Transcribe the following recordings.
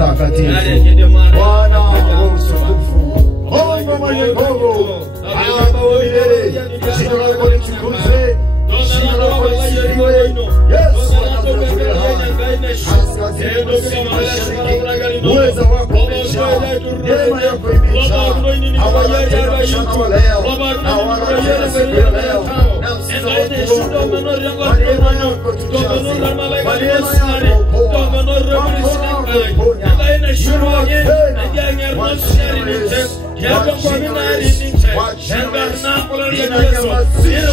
mtakatifu. Bwana wa utukufu, Mungu mwenye nguvu, milele, jina lako litukuzwe, jina lako lisifiwe. Yesu anakutukulia kaskazini, uweza wako umejaa, neema yako imejaa. Hawana tena mchana wa leo, hawana tena siku ya leo, na msiza watu Mungu, kwa neema yako tujaze, kwa neema yako upoa, kwa mkono wako uponya, jina wapenda, kwa jina Yesu, kwa jina Yesu, kwa jina Yesu, inanyamazisha,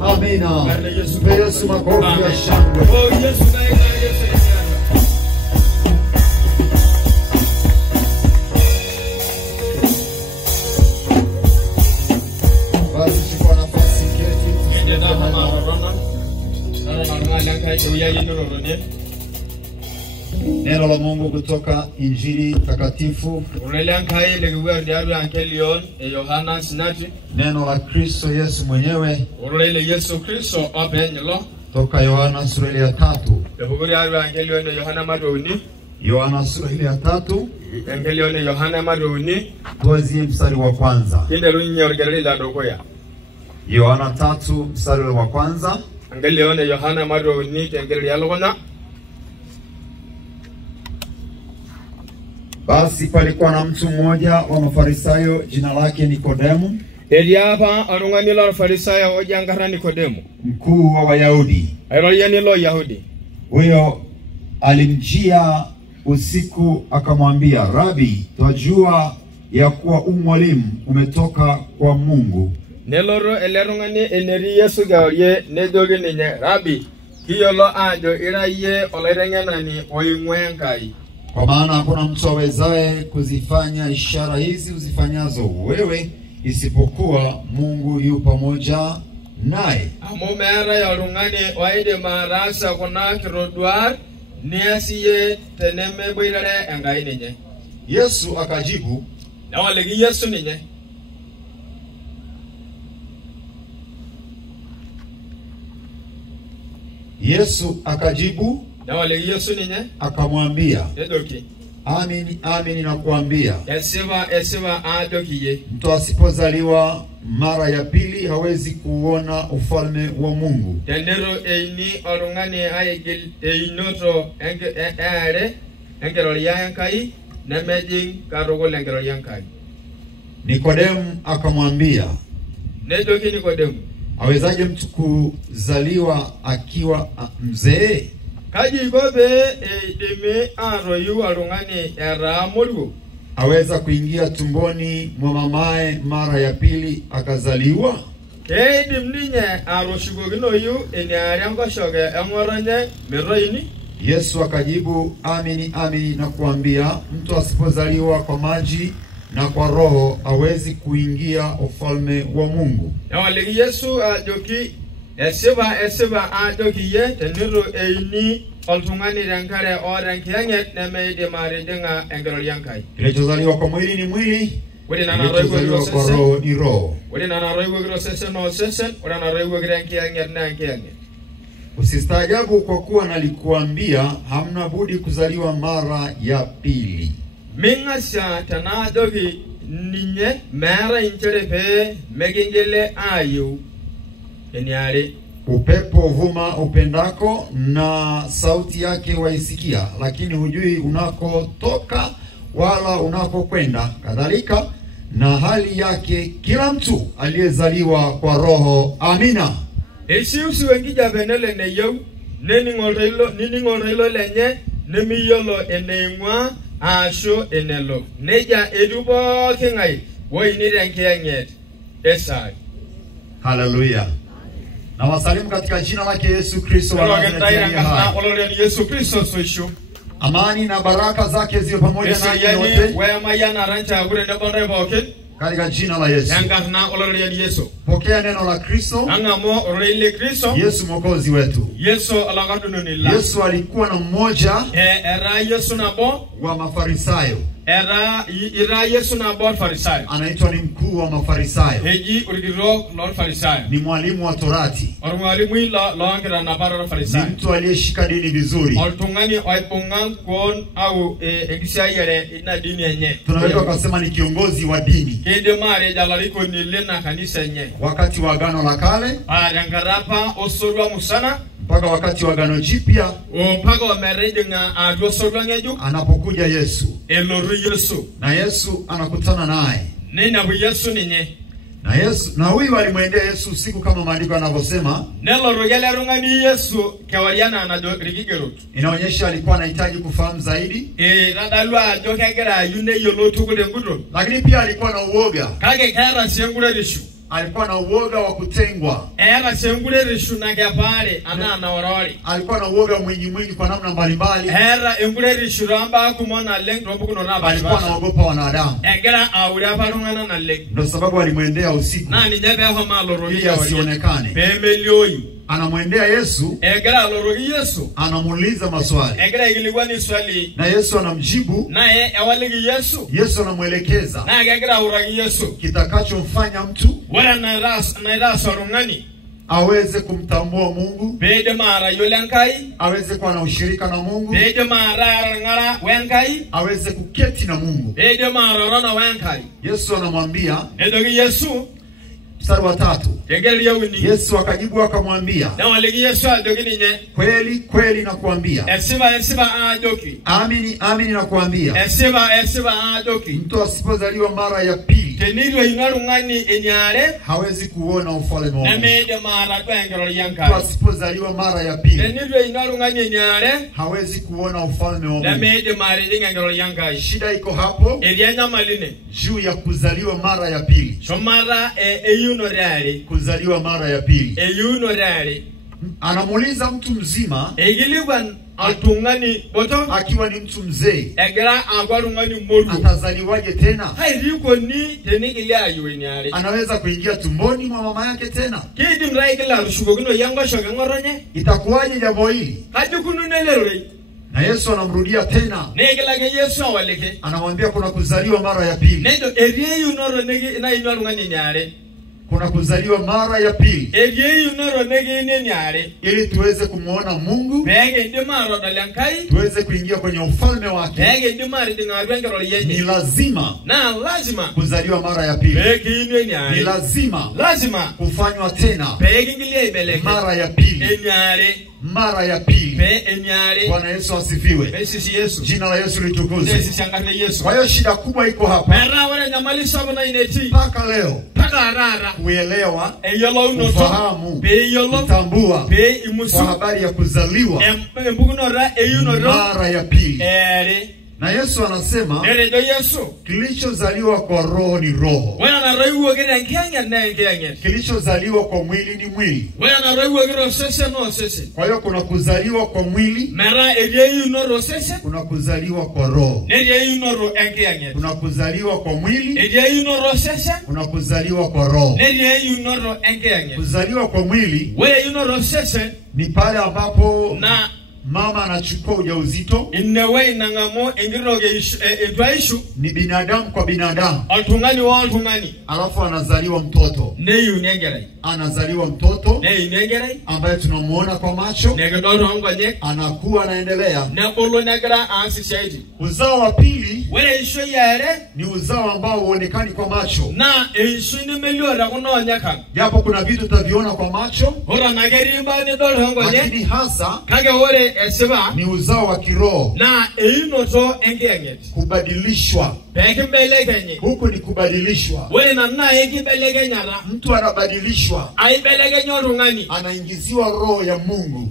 Amina. Yesu makofi ya shangwe. Basi chukua nafasi keti. Neno la Mungu kutoka Injili takatifu. Neno la Kristo Yesu mwenyewe. Toka Yohana sura ya 3. Yohana sura ya 3. Tuanzie mstari wa kwanza. Yohana 3 mstari wa kwanza. Basi palikuwa na mtu mmoja wa Mafarisayo, jina lake Nikodemo, mkuu wa Wayahudi. Huyo alimjia usiku akamwambia, Rabi, twajua ya kuwa mwalimu umetoka kwa Mungu. Neloro elerungani eneri Yesu gaorie nejoge ninye, Rabi, kiyolo ajo iraye olerengenani oingwenkai. Kwa maana hakuna mtu awezaye kuzifanya ishara hizi uzifanyazo wewe, isipokuwa Mungu yu pamoja naye. Amumera ya rungani waide marasa kuna kirodwar niasiye teneme bwirare engai ninye. Yesu akajibu, na walegi Yesu ninye. Yesu akajibu, na walegi Yesu ninye, akamwambia, edoki, amini amini nakuambia, esiva adokiye, mtu asipozaliwa mara ya pili hawezi kuona ufalme wa Mungu. Tendero eini orungani ayegil einoto engeroliya yankai nemejing karogol engeroliya yankai. Nikodemu akamwambia, nedoki Nikodemu, awezaje mtu kuzaliwa akiwa mzee? Kaji gobe eme aroyu arungani era molu. Aweza kuingia tumboni mwa mamae mara ya pili akazaliwa? Dimninye aroshugogino yu eniariango shoge engoranye meroini. Yesu akajibu, amini amini nakuambia, mtu asipozaliwa kwa maji na kwa roho hawezi kuingia ufalme wa Mungu. Na walegi Yesu ajoki esiba adokiye teniro eini oltungani renkare orenkianget nemeide marejenga engeroliankai. Kilichozaliwa kwa mwili ni mwili, kilichozaliwa kwa roho ni roho. Usistaajabu kwa kuwa nalikuambia, hamna budi kuzaliwa mara ya pili. Mingasha tanadogi ninye mera incherepe megingele ayu eniari. Upepo huvuma upendako na sauti yake waisikia, lakini hujui unakotoka wala unakokwenda. Kadhalika na hali yake kila mtu aliyezaliwa kwa roho. Amina. Esiusi wengija benele ne yau nini ngorilo lenye nemiyolo eneimwa asho enelo neja edubo kingai woini renkianget esai. Hallelujah. Na wasalimu katika jina lake Yesu Kristo wa Nazareti. Amani na baraka zake ziwe pamoja na wote. Katika jina la Yesu. Pokea neno la Kristo. Yesu mwokozi wetu. Yesu alikuwa na mmoja wa Mafarisayo. Anaitwa ni mkuu wa Mafarisayo. Ni mwalimu wa Torati. Ni mtu aliyeshika dini vizuri. Tunaweza kusema ni kiongozi wa dini. Wakati wa Agano la Kale mpaka wakati wa Agano Jipya, anapokuja Yesu. Na Yesu anakutana naye. Na huyu alimwendea Yesu usiku kama maandiko yanavyosema. Inaonyesha alikuwa anahitaji kufahamu zaidi. Lakini pia alikuwa na uoga. Alikuwa na uoga wa kutengwa. Alikuwa na uoga mwingi kwa namna mbalimbali. Alikuwa anaogopa wanadamu. Ndio sababu alimwendea usiku. Ili asionekane. Anamwendea Yesu. Anamuuliza maswali. Na Yesu anamjibu. Yesu anamuelekeza kitakachomfanya mtu aweze kumtambua Mungu, aweze kuwa na ushirika na Mungu, aweze kuketi na Mungu. Yesu anamwambia, mstari wa 3, Yesu akajibu akamwambia, kweli kweli nakuambia, amini amini nakuambia, mtu asipozaliwa mara ya pili hawezi kuona ufalme wa Mungu. Mtu asipozaliwa mara ya pili hawezi kuona ufalme wa Mungu. Shida iko hapo juu ya kuzaliwa mara ya pili. Kuzaliwa mara ya pili. Anamuuliza mtu mzima akiwa ni mtu mzee, atazaliwaje tena? Anaweza kuingia tumboni mwa mama yake tena? Itakuwaje jambo hili? Na Yesu anamrudia tena. Anamwambia kuna kuzaliwa mara ya pili. Kuna kuzaliwa mara ya pili. Ili tuweze kumuona Mungu, tuweze kuingia kwenye ufalme wake, ni lazima kuzaliwa mara ya pili. Ni lazima kufanywa tena mara ya pili. Mara ya pili. Bwana Yesu asifiwe. Jina la Yesu litukuzwe. Kwa hiyo shida kubwa iko hapa. Mpaka leo kuelewa, kufahamu, kutambua kwa habari ya kuzaliwa mara ya pili. Na Yesu anasema kilichozaliwa kwa roho ni roho, kilichozaliwa kwa mwili ni mwili. Kwa hiyo kuna kuzaliwa kwa mwili, kuna kuzaliwa kwa roho. Kuna kuzaliwa kwa mwili, kuna kuzaliwa kwa roho. Kuzaliwa kwa mwili ni pale ambapo mama anachukua ujauzito. Ni binadamu kwa binadamu. Alafu anazaliwa mtoto. Anazaliwa mtoto ambaye tunamuona kwa macho. Anakuwa, anaendelea. Uzao wa pili ni uzao ambao huonekani kwa macho. Japo kuna vitu tutaviona kwa macho, lakini hasa ni uzao wa kiroho. Kubadilishwa. Huku ni kubadilishwa. Mtu anabadilishwa, anaingiziwa roho ya Mungu.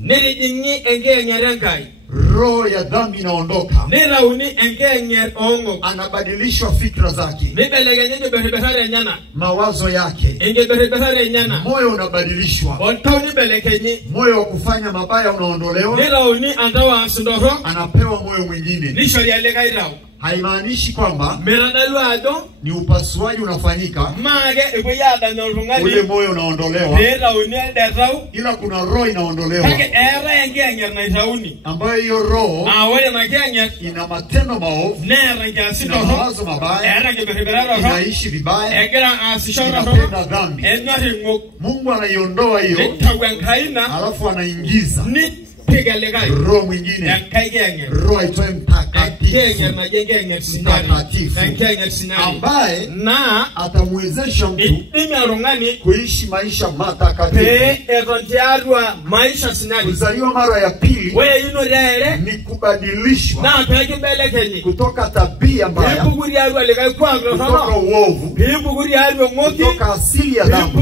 roho ya dhambi inaondoka. Nirauni engenger ongo. Anabadilishwa fikra zake. Nibelegenye behebehare nyana. Mawazo yake. Enge behebehare nyana. Moyo unabadilishwa. Ontoni belekenye. Moyo wa kufanya mabaya unaondolewa. Nirauni andawa asundoro. Anapewa moyo mwingine. Nishori ya lega irao. Haimaanishi kwamba Meradaluado ni upasuaji unafanyika. Mage ebuyada nyorungani. Ule moyo unaondolewa. Nirauni derau. Ila kuna roho inaondolewa. Kage era engenger na irauni. Ambayo hiyo roho awele magenger ina matendo maovu. Nera ngasito. Ina mawazo mabaya. Era ngebeherero. Inaishi vibaya. Egera asishora. Inatenda dhambi. Enwaringo. Mungu anaiondoa hiyo. Nitawenghaina. Alafu anaingiza roho mwingine. Roho itoe mtakatifu. Ambaye atamwezesha mtu kuishi maisha matakatifu. Kuzaliwa mara ya pili ni kubadilishwa kutoka tabia mbaya, kutoka uovu, kutoka asili ya dhambi,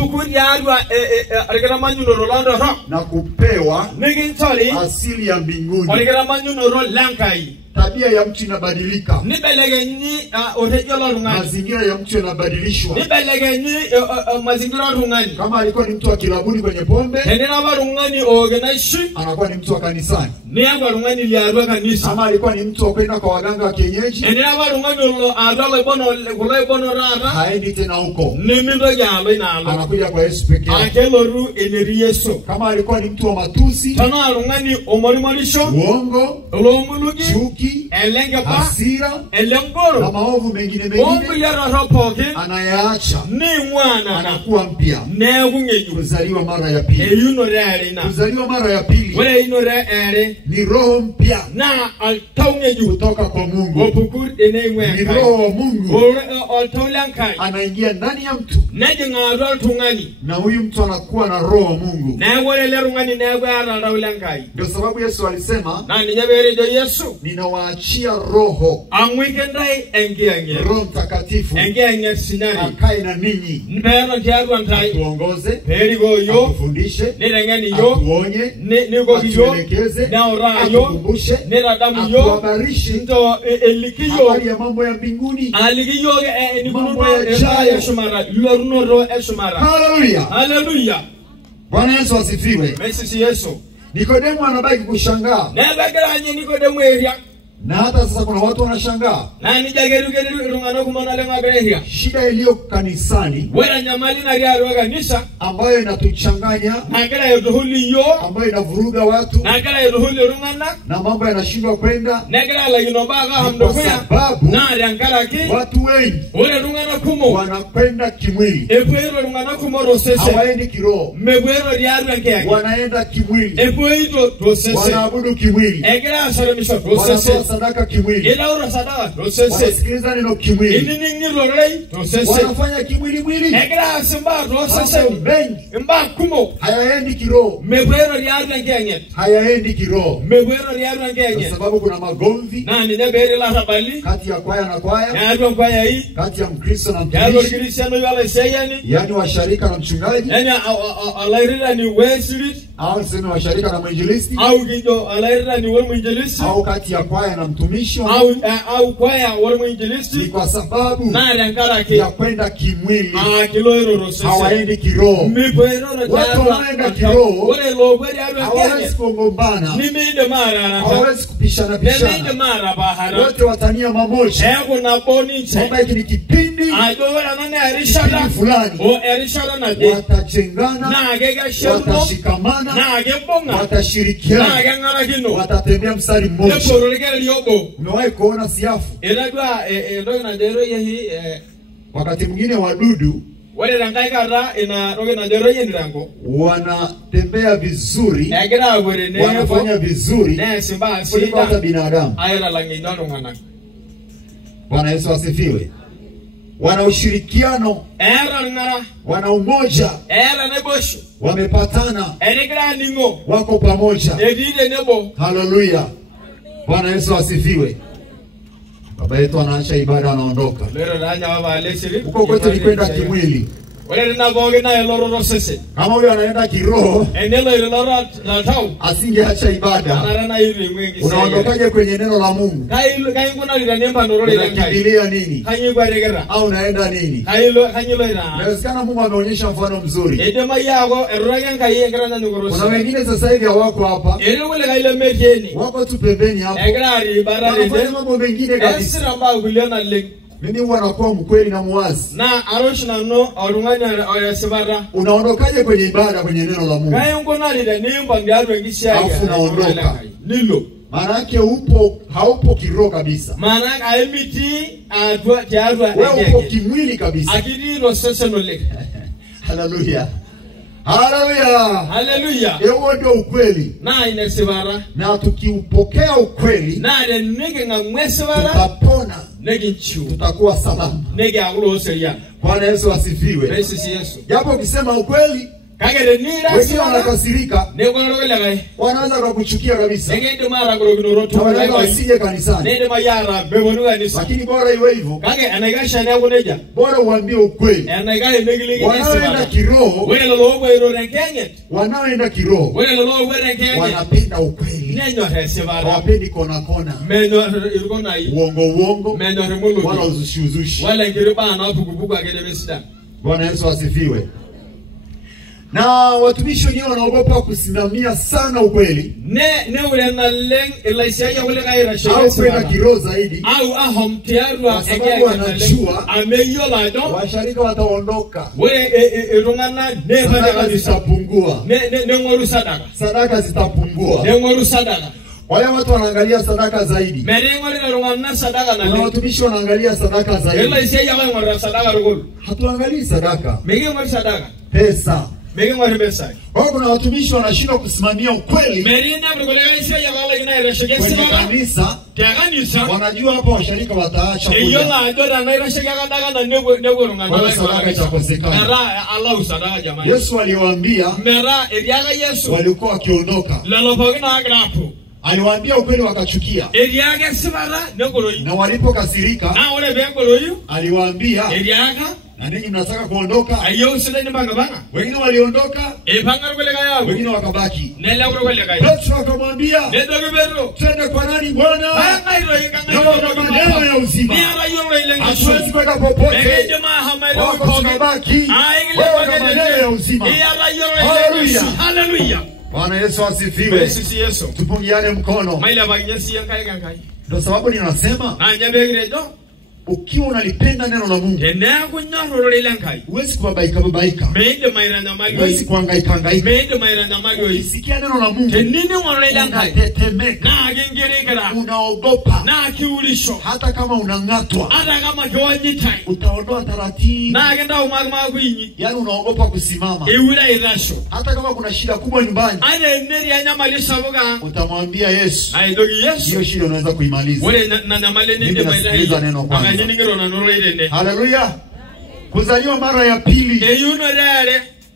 na kupewa asili ya mbinguni. Tabia ya mtu inabadilika. Mazingira ya mtu yanabadilishwa. Kama alikuwa ni mtu wa kilabuni kwenye pombe, anakuwa ni mtu wa kanisani. Kama alikuwa ni mtu wa kwenda kwa waganga wa kienyeji, haendi tena huko. Anakuja kwa Yesu pekee yake. Kama alikuwa ni mtu wa matusi, uongo, chuki, hasira, na maovu mengine anayaacha, anakuwa mpya. Kuzaliwa mara ya pili. Kuzaliwa mara ya pili ni roho mpya kutoka kwa Mungu. Ni roho wa Mungu anaingia ndani ya mtu, na huyu mtu anakuwa na roho wa Mungu. Ndio sababu Yesu alisema, ninawaachia roho, Roho Mtakatifu akae na ninyi, atuongoze, atufundishe, atuonye, atuelekeze, atukumbushe, atuhabarishe habari ya mambo ya mbinguni, mambo yajayo. Haleluya. Bwana Yesu asifiwe. Nikodemo anabaki kushangaa. Na hata sasa kuna watu wanashangaa. Shida iliyo kanisani ambayo inatuchanganya, ambayo inavuruga watu, na mambo yanashindwa kwenda, kwa sababu watu wengi wanakwenda kimwili, hawaendi kiroho. Wanaenda kimwili, wanaabudu kimwili, wanatoa sadaka kimwili, wanasikiliza neno kimwili, wanafanya kimwili mwili. Hayaendi kiroho, hayaendi kiroho, kwa sababu kuna magomvi kati ya kwaya na kwaya, kati ya Mkristo na mtumishi, yani washarika na mchungaji, au sema washarika na mwinjilisti, au kati ya kwaya na mtumishi, au kwaya wale mwinjilisti. Ni kwa sababu ya kwenda kimwili, hawaendi kiroho. Watu wanaenda kiroho, hawawezi kugombana, hawawezi kupishana, wote watania mamoja, kwamba hiki ni kipindi fulani, watachengana, watashikamana, watashirikiana, watatembea mstari mmoja. Umewahi kuona siafu? Wakati mwingine wadudu wanatembea vizuri, wanafanya vizuri kuliko hata binadamu. Bwana Yesu asifiwe. Wana ushirikiano, wana umoja, wamepatana, wako pamoja. Haleluya. Bwana Yesu asifiwe. Baba yetu anaacha ibada, anaondoka. Huko kwetu ni kwenda kimwili. Wale na boge na eloro sese. Kama huyo anaenda kiroho, Enelo eloro la tau. asingeacha ibada. Anarana ile mwingi. Unaondokaje kwenye neno la Mungu? Kai nguna lila nemba norole ile kai. Unakimbilia nini? Kanyi kwa regera. Au unaenda nini? Kanyi lo ina. Inawezekana Mungu ameonyesha mfano mzuri. Edema yako eroga kai ngara na ngorosi. Kuna wengine sasa hivi hawako hapa. Ero wale kai le mejeni. Wako tu pembeni hapo. Egrari barari. Wanafanya mambo mengine kabisa. Esira mba kuliona le. Mimi huwa nakuwa mkweli na muwazi. Na aroshna no orunganya oyasibara. Unaondokaje kwenye ibada kwenye neno la Mungu? Kai ngona lila nemba ndiaro ngishia. Alafu unaondoka. Nilo. Maana yake haupo kiroho kabisa. Maana aimiti adwa tiarwa wewe upo kimwili kabisa. Akidi rosese no le. Haleluya. Haleluya. Haleluya. Hiyo ndio ukweli. Na inesibara. Na tukiupokea ukweli, Na de nege ngamwesibara. tutapona. Nege nchu. Tutakuwa salama. Nege agulo seria. Bwana Yesu asifiwe. Yesu si Yesu. Japo ukisema ukweli, Kage nira wengine wanakasirika. Nego ngorola gai. Wanaanza kukuchukia kabisa. Nege ndo mara goro roto. Wanaweza wasije kanisani. Nende mayara bebonu kanisa. Lakini bora iwe hivyo. Kage anagasha ne agoneja. Bora uambie ukweli. Anagai negili Wanaoenda kiroho, wewe lo bwero renkenye. wanaoenda kiroho, Wewe lo bwero renkenye. wanapenda ukweli. Nenyo hesibara. Hawapendi kona kona. Menyo irgona yi. Uongo. Menyo remulu. Wala uzushi. Wala ngiriba na bugubugu agede besida. Bwana Yesu asifiwe. Na watumishi wengine wanaogopa kusimamia sana ukweli. Ne ule na leng ilaisia ya ule gaira shege. Au kwenda kiroho zaidi. Au ahom tiarwa sababu wanajua ameyola do. Washarika wataondoka. We irungana ne sadaka zitapungua. Ne ngoru sadaka. Sadaka zitapungua. Ne ngoru sadaka. Wale watu wanaangalia sadaka zaidi. Merengori na rungana sadaka na leng. Watumishi wanaangalia sadaka zaidi. Ilaisia ya ngoru sadaka rugul. Hatuangalii sadaka. Mege ngoru sadaka. Pesa. Mege ngoru pesa. Kuna watumishi wanashindwa kusimamia ukweli. Merina mrugolega isia ya wala ina irashege kanisa. Kanisa. Wanajua hapa washarika wataacha kuja. Iyo la ndora na irashege kandaka na nego rungana. Wala sadaka itakosekana. Mera Allah sadaka jamani. Yesu aliwaambia. Mera eriaga Yesu. Walikuwa wakiondoka. Lalo pagina agrapo. Aliwaambia ukweli wakachukia. Eriaga sibara negoroyi. Na walipokasirika. Na wale bengoroyi. Aliwaambia. Eriaga. Na ninyi mnataka kuondoka? Ayo usile ni banga. Wengine waliondoka. Panga kulega yao. Wengine wakabaki. Nela kulega yao. Petro akamwambia. Nendo gebero. Twende kwa nani Bwana? Ndio maneno ya uzima. Hatuwezi kwenda popote. Tukabaki. Wewe maneno ya uzima. Haleluya. Haleluya. Bwana Yesu asifiwe. Yesu si Yesu. Tupungiane mkono. Maila bagnyesi yankai. Ndio sababu ninasema. Nyabegrejo. Ukiwa unalipenda neno la Mungu, huwezi kubabaika. Huwezi kuhangaika. Ukisikia neno la Mungu, unatetemeka, unaogopa. Hata kama unang'atwa, utaondoa taratibu. Yaani unaogopa kusimama. Hata kama kuna shida kubwa nyumbani, utamwambia Yesu, hiyo shida unaweza kuimaliza. Mimi nasikiliza neno kwanza. Haleluya. Kuzaliwa mara ya pili.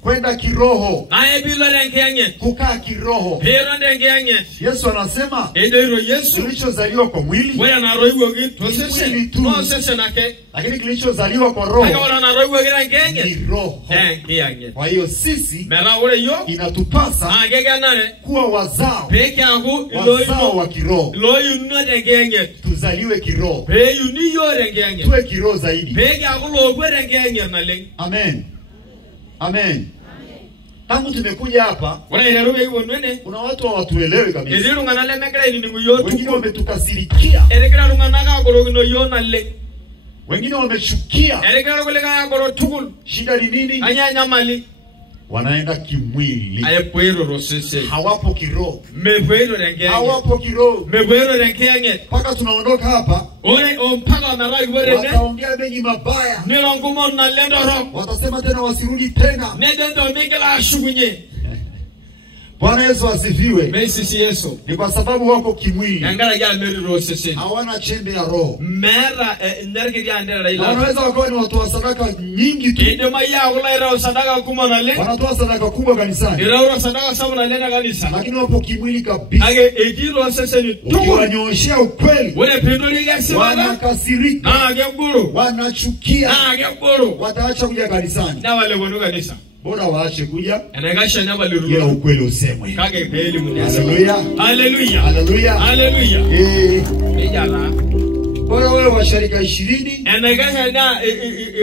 Kwenda kiroho. Kukaa kiroho. Yesu anasema kilichozaliwa kwa mwili mwili tu. Lakini kilichozaliwa kwa roho ni roho. Kwa hiyo sisi inatupasa kuwa wazao wa kiroho. Tuzaliwe kiroho. Tuwe kiroho zaidi. Amen. Amen. Tangu tumekuja hapa, kuna watu hawatuelewi kabisa. Wengine wametukasirikia. Wengine wamechukia. Shida ni nini? Wanaenda kimwili. Hawapo kiroho. Hawapo kiroho. Paka tunaondoka hapa, wataongea mengi mabaya. Watasema tena wasirudi tena. Bwana Yesu asifiwe. Mesisi Yesu. Ni kwa sababu wako kimwili. Ngara ya meri rosese. Hawana chembe ya roho. Mera ndarge ya ndera ila. Wanaweza wakawa ni watu wa sadaka nyingi tu. Ndio maya wala ira sadaka kuma na le. Wanatoa sadaka kubwa kanisani. Ira sadaka sababu na lena kanisa. Lakini wapo kimwili kabisa. Age ejiro sese ni tu. Ukiwanyoshia ukweli. Wale pendoli gasi wanakasirika. Ageguru. Wanachukia. Ageguru. Wataacha kuja kanisani. Na wale wanu kanisa. Bora waache kuja. Anagasha na wale ila ukweli usemwe. Kage kweli mnasa. Haleluya. Haleluya. Haleluya. Haleluya. Ejala. Bora wewe wa sharika 20. Anagasha na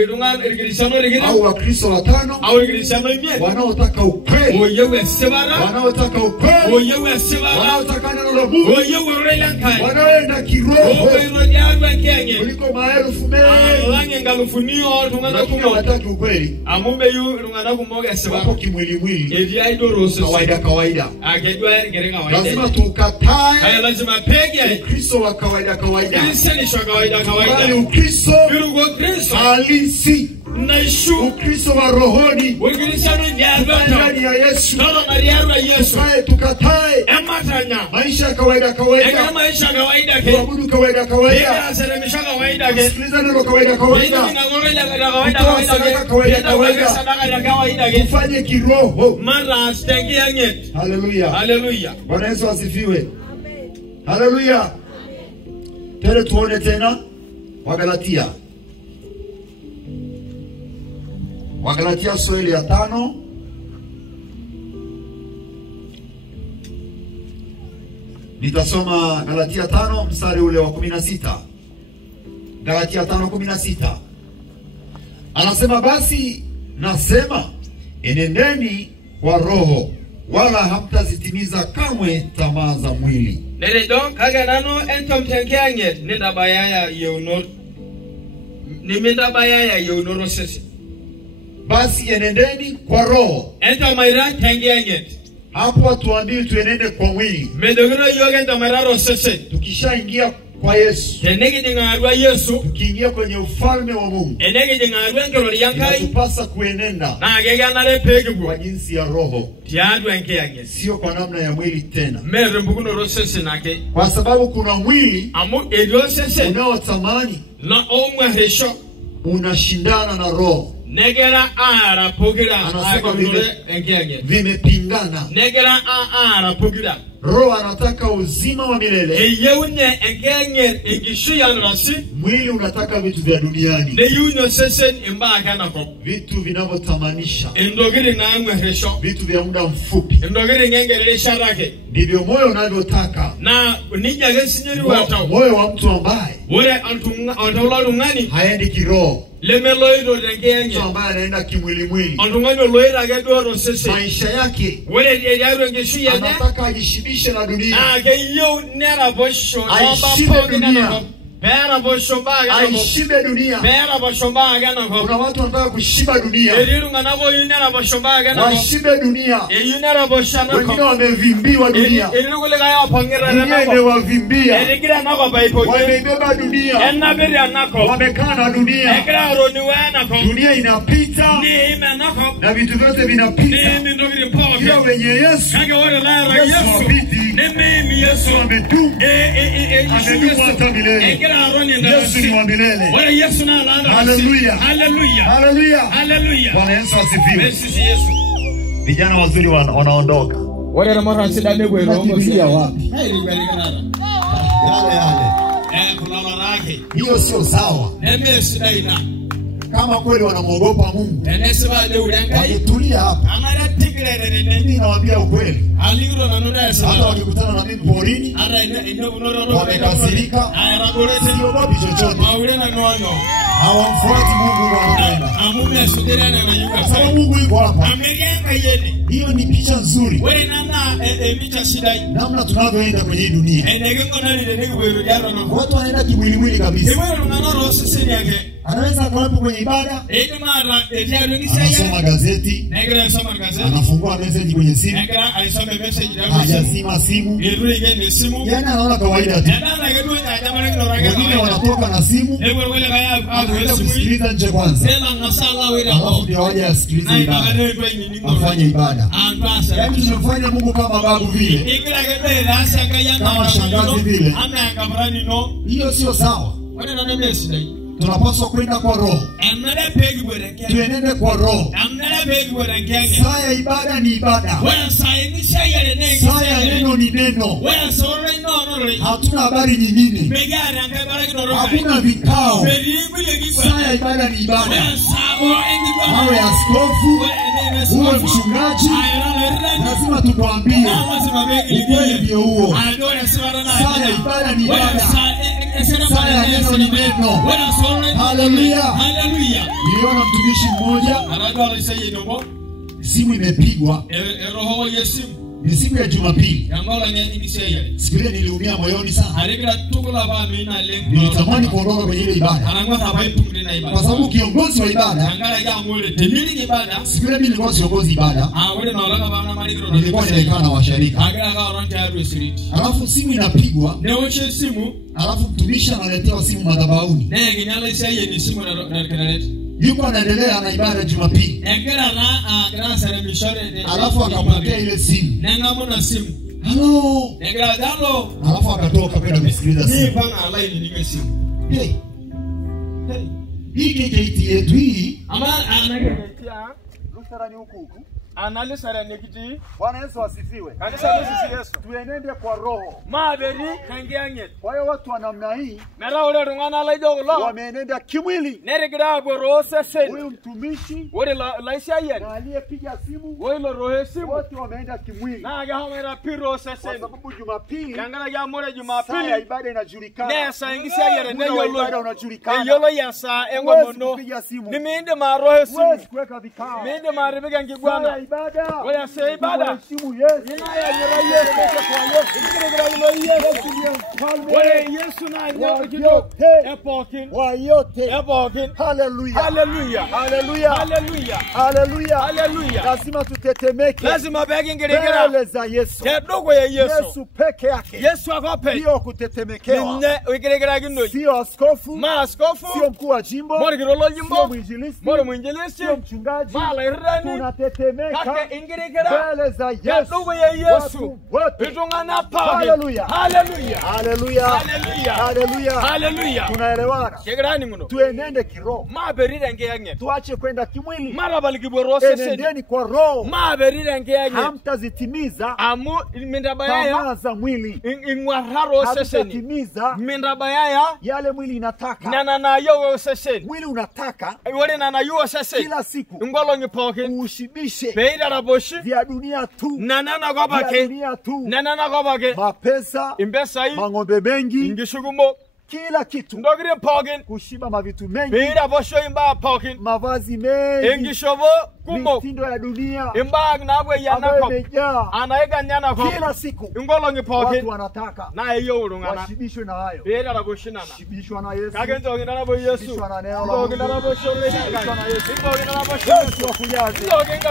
irungan irgilisano rigina. Au wa Kristo 5. Au irgilisano 100. Wanaotaka ukweli. Oyewe sebara. Wanaotaka ukweli. Oyewe sebara. Wanaotaka neno la Mungu. Oyewe relankai. Wanaenda kiroho. Oyewe yadwa kenye. Kuliko maelfu mengi. Lange ngalufunio tungana kumo. Wataki ukweli. Amumbe yu rungana kumoga sebara. Wapo kimwili mwili. Edia idoro sasa. Kawaida. Akejwa gereka kawaida. Lazima tukatae. Haya lazima pege. Kristo wa kawaida. Kristo ni kawaida. Bali Ukristo halisi. Naishu Ukristo wa rohoni. Ukristo ni ndani ya Yesu. Ndio ndani ya Yesu. Tukatae. Ematanya. Maisha kawaida. Ega maisha kawaida ke. Kuabudu kawaida. Ega seremsha kawaida ke. Sikiliza neno kawaida. Kawaida ke. Ufanye kiroho. Mara stengi yange. Haleluya. Haleluya. Bwana Yesu asifiwe. Haleluya. Tele tuone tena Wagalatia. Wagalatia swali ya 5. Nitasoma Galatia 5 mstari ule wa 16. Galatia 5:16. Anasema basi nasema enendeni kwa roho wala hamtazitimiza kamwe tamaa za mwili. Nere don kaga nano entom tenkeange nenda bayaya yeuno. Nimenda bayaya yeuno rosese. Basi enendeni kwa roho. Entom maira tenkeange. Hapo tuambiwe tuenende kwa mwili. Medogero yoga entom maira rosese. Tukishaingia kwa Yesu. Tenege jingarwa Yesu. Tukiingia kwenye ufalme wa Mungu. Enege jingarwa ngero yankai. Tupasa kuenenda. Na agega nare pege kwa jinsi ya roho. Tiadu enkeange. Sio kwa namna ya mwili tena. Mere mbukuno rosese nake. Kwa sababu kuna mwili. Amu ediosese. Unaotamani. Na omwa hesho. Unashindana na roho. Negera ara pogira. Anasema enkeange. Vimepingana. Negera ara pogira. Roho anataka uzima wa milele. Eyeunye enkenye engishu yanrasi. Mwili unataka vitu vya duniani. Ne yunyo sesen imbaga nako. Vitu vinavyotamanisha. Endogiri na amwehesho. Vitu vya muda mfupi. Endogiri ngengelele sharake. Ndivyo moyo unavyotaka. Na ninja gesinyeri watao. Moyo wa mtu ambaye wale altulungani haendi kiroho. Lemeloido dengenye. Mtu ambaye anaenda kimwili mwili. Altungano loira gedoro sese. Maisha yake. Wale yaro ngeshu yanya. Anataka ajishibishe na dunia. Geyo nera bosho. Aishibe dunia. Pera boshobaga. Aishibe dunia. Pera boshobaga nako. Kuna watu wanataka kushiba dunia. Elirunga nako yunera boshobaga nako. Washibe dunia. Yunera boshana nako. Wengine wamevimbiwa dunia. Elirugule kaya pangera nako. Dunia imewavimbia. Eligira nako baipo. Wamebeba dunia. Enabiri nako. Wamekaa na dunia. Ekra roniwe nako. Dunia inapita. Ni ime nako. Na vitu vyote vinapita. Ni ndogiri poke. Kila wenye Yesu. Kage wale lara Yesu. Neme Yesu amedumu. Amedumu hata milele. Yesu ni wa milele. Wale Yesu na alanda. Haleluya. Haleluya. Haleluya. Haleluya. Bwana Yesu asifiwe. Yesu. Vijana wazuri wanaondoka. Wale na mara sida negwe rongo sia wapi? Yale. Kulala rake. Hiyo sio sawa. Neme sida ina. Kama kweli wanamwogopa Mungu. Enesema leo udangai. Tulia hapa. Amara tigrere mimi nawaambia ukweli. Aligro na nona sana. Hata wakikutana na mimi porini, ara ina unoro wamekasirika. Siogopi chochote. Maure na nono. Hawamfuati Mungu wanaopenda. Amume sudira na mayuka. Sababu Mungu yuko hapa. Amerika yene. Hiyo ni picha nzuri. Wewe nana picha shida hii. Namna tunavyoenda kwenye hii dunia. Enege kona ile ndio wewe jana na. Watu wanaenda kimwili mwili kabisa. Wewe unaona roho sisi yake. Anaweza kuwepo kwenye ibada. Anasoma gazeti. Anafungua message kwenye simu. Hajazima simu. Yana anaona kawaida tu. Wengine wanatoka na simu. Anaenda kusikiliza nje kwanza. Alafu ndio waje asikilize ibada. Afanye ibada. Yaani tunafanya Mungu kama babu vile. Kama shangazi vile. Hiyo sio sawa. Tunapaswa kwenda kwa roho. Tuenende kwa roho. Saa ya ibada ni ibada. Saa ya neno ni neno. Hatuna habari nyingine. Hakuna vikao. Saa ya ibada ni ibada. Awe askofu, uwe mchungaji, lazima tukwambie ukweli ndio huo. Saa ya ibada ni ibada. Saa ya neno ni neno. Haleluya. Niliona mtumishi mmoja, simu imepigwa. Ni siku ya Jumapili. Siku ile niliumia moyoni sana. Nilitamani kuondoka kwenye ile ibada. Kwa sababu kiongozi wa ibada, siku ile mimi nilikuwa kiongozi ibada. Nilikuwa nimekaa na washirika. Alafu simu inapigwa. Alafu mtumishi analetewa simu madhabahuni. Yuko anaendelea na ibada Jumapili. Alafu akapokea ile simu. Hello. Alafu akatoka kwenda kusikiliza simu. Hey. Hii KKT yetu hii. Lusarani huku. Analisara nikiti. Bwana Yesu asifiwe. Kanisa Yesu. Tuenende kwa roho. Maberi kangiange. Kwa hiyo watu wa namna hii, mera ule rungana la joglo. Wameenenda kimwili. Neregira borose sen. Huyu mtumishi, ule laisha yen. na aliyepiga simu, ule rohe simu. wote wameenda kimwili. Na gahamera pirose sen. Kwa sababu Jumapili, kangana ya more Jumapili. saa ya ibada inajulikana. Nesa ingisia yere ne yolo. Unajulikana. Yolo yasa engo mono. Niminde marohe simu. Wewe kuweka vikao. Minde maribiga ngigwana. Ibada. Wewe say ibada. Simu Yesu. Yesu na nyo epokin. Wa yote. Epokin. Hallelujah. Hallelujah. Hallelujah. Hallelujah. Hallelujah. Hallelujah. Lazima tutetemeke. Lazima begi ngerekera. Mbele za Yesu. Kidogo ya Yesu. Yesu peke yake. Yesu akope. Sio kutetemekewa. Nne ukirekera gindo. Sio askofu. Ma askofu. Sio mkuu wa jimbo. Mori kirolo jimbo. Sio mwinjilisti. Mori mwinjilisti. Sio mchungaji. Mala irani. Tunatetemeka. Kake ingerekera. Mbele za Yesu. Kidogo ya Yesu. Wote. Bitungana pa. Hallelujah. Hallelujah. Hallelujah. Hallelujah. Hallelujah. Hallelujah. Tunaelewana. Kegerani muno. Tuenende kiroho. Maberira ngeyange. Tuache kwenda kimwili. Mara balikiborose sen. Enendeni kwa roho. Maberira ngeyange. Hamtazitimiza amu mindabayaya tamaa za mwili. Ingwararo sesen. Hamtatimiza mindabayaya yale mwili inataka. Nana yo sesen. Mwili unataka wale nana yo sesen. kila siku ngolo ngipoke ushibishe beira raboshi vya dunia tu. Nana gobake dunia tu. nana gobake Mapesa, imbesa yi mangombe mengi, ingishugumo kila kitu. Ndogire pokin Kushiba mavitu mengi. beira bosho imba pokin Mavazi mengi. ingishobo kumo mitindo ya dunia. imba nabwe yanako anaega nyana ko kila siku. ngolo ngipokin watu wanataka na iyo urungana washibishwe na hayo. beira raboshina Shibishwa na Yesu. kage ndogina rabo Yesu. Shibishwa na neno la ndogina Mungu. rabo shole Shibishwa na Yesu. ndogina rabo Yesu shole wakujaze. ndogina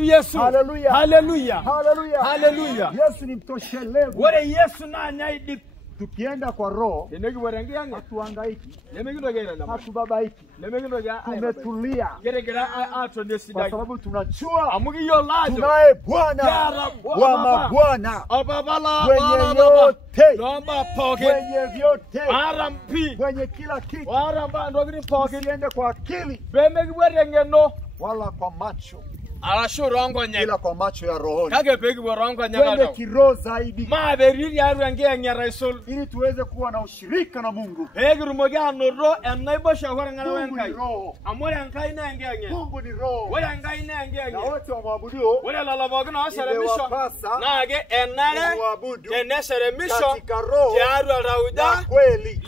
Yesu Hallelujah. Hallelujah. Hallelujah. Hallelujah. Yesu ni mtoshelevu. Wale Yesu na nyaidi Tukienda kwa roho, enegi warangianga hatuhangaiki, lemegindogera na hatubabaiki, lemegindogera tumetulia geregera ato ndesi kwa sababu tunachua amugi yo lajo tunaye Bwana wa mabwana, ababala mwenye yote, lomba poke mwenye vyote, arampi mwenye kila kitu. aramba ndogiri poke Tusiende kwa akili bemegi warengeno wala kwa macho, arashurongo nya ila kwa macho ya rohoni. kage pegi borongo nya Twende gado kiroho zaidi, maberiri yarange nya raisul ili tuweze kuwa na ushirika na Mungu. pegi rumoga noro enaibo shawara ngana Mungu ni wenkai roho. amore ankai na ngenge Mungu ni roho. wala ankai na ngenge Na wote wamwabudio wala lalabogna asalemisho imewapasa nage enare kumwabudu eneselemisho katika roho yaru na rauda kweli.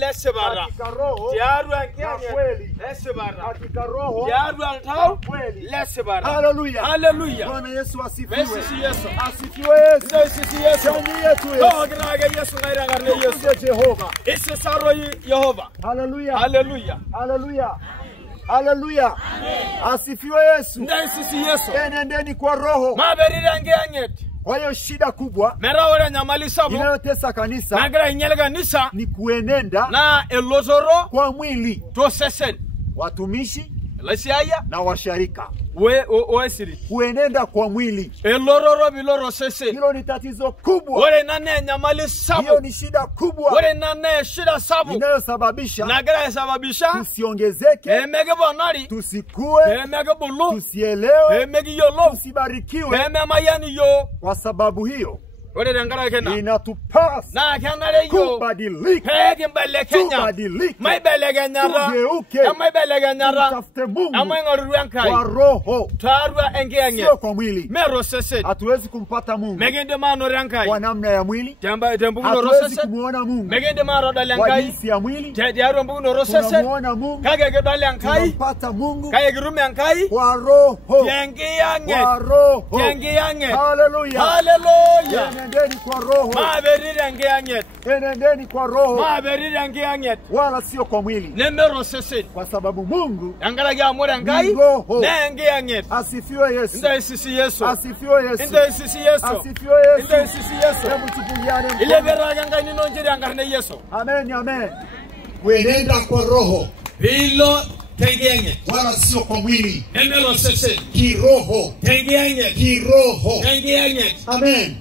le sebara Katika roho yaru na angenge kweli. le sebara Katika roho yaru na altau kweli. le sebara Hallelujah. Hallelujah. Bwana Yesu asifiwe. Mesisi Yesu. Asifiwe Yesu. Mesisi Yesu. Changi yetu Yesu. Lo grage Yesu ngaira ngarne Yesu. Jehova. Ese saro Yehova. Hallelujah. Hallelujah. Hallelujah. Hallelujah. Asifiwe Yesu. Mesisi Yesu. Enendeni kwa roho. Maberira ngeyanyet. Kwa hiyo shida kubwa Merawora nyamalisa bo. inayotesa kanisa Nagira inyelga nisa. ni kuenenda Na elozoro kwa mwili, to sesen. watumishi Lasiaya na washarika. we siri. Kuenenda kwa mwili, Elororo biloro sesen. hilo ni tatizo kubwa. Ore nane nyamalisa Hiyo bo. ni shida kubwa Ore nane shida sabu. inayosababisha Nagira sababisha. tusiongezeke, Emege bonari. tusikue, Emege bulu. tusielewe, Emege yolo. tusibarikiwe. Eme mayani yo. Kwa sababu hiyo Ore dangara kena. inatupasa Na kanare yo. kubadilika, Pege mbele Kenya. tubadilike, Mai bele Kenyara. tugeuke, Mai bele Kenyara. tutafute Mungu Amai ngoruan kai. kwa roho, Tarwa engenge. sio kwa mwili. Mero sesen. Hatuwezi kumpata Mungu Megende mano rankai. kwa namna ya mwili, Tamba tembuno hatuwezi rosesen. kumuona Mungu Megende maro kwa dalankai. jinsi ya mwili. Diaro mbuno rosesen. Tunamuona Mungu, Kage ke dalankai. tunampata Mungu Kage girume ankai. kwa roho, Yengi yange. kwa roho. Yengi yange. Hallelujah. Hallelujah. Enendeni kwa roho, Maberira yengi yange. enendeni kwa roho, Maberira yengi yange. wala sio kwa mwili, Nemero sesen. kwa sababu Mungu Angara ya amore ankai. ni roho. Nengi yange. Asifiwe Yesu. Nda sisi Yesu. Asifiwe Yesu. Nda sisi Yesu. Asifiwe Yesu. Nda sisi Yesu. Hebu tupungiane Ile mkono. bera ganga ni nonjeri angarne Yesu. Amen, amen. Kuenenda kwa roho, Hilo tengi yange. wala sio kwa mwili, Nemero sesen. kiroho, Tengi yange. kiroho. Tengi yange. Amen.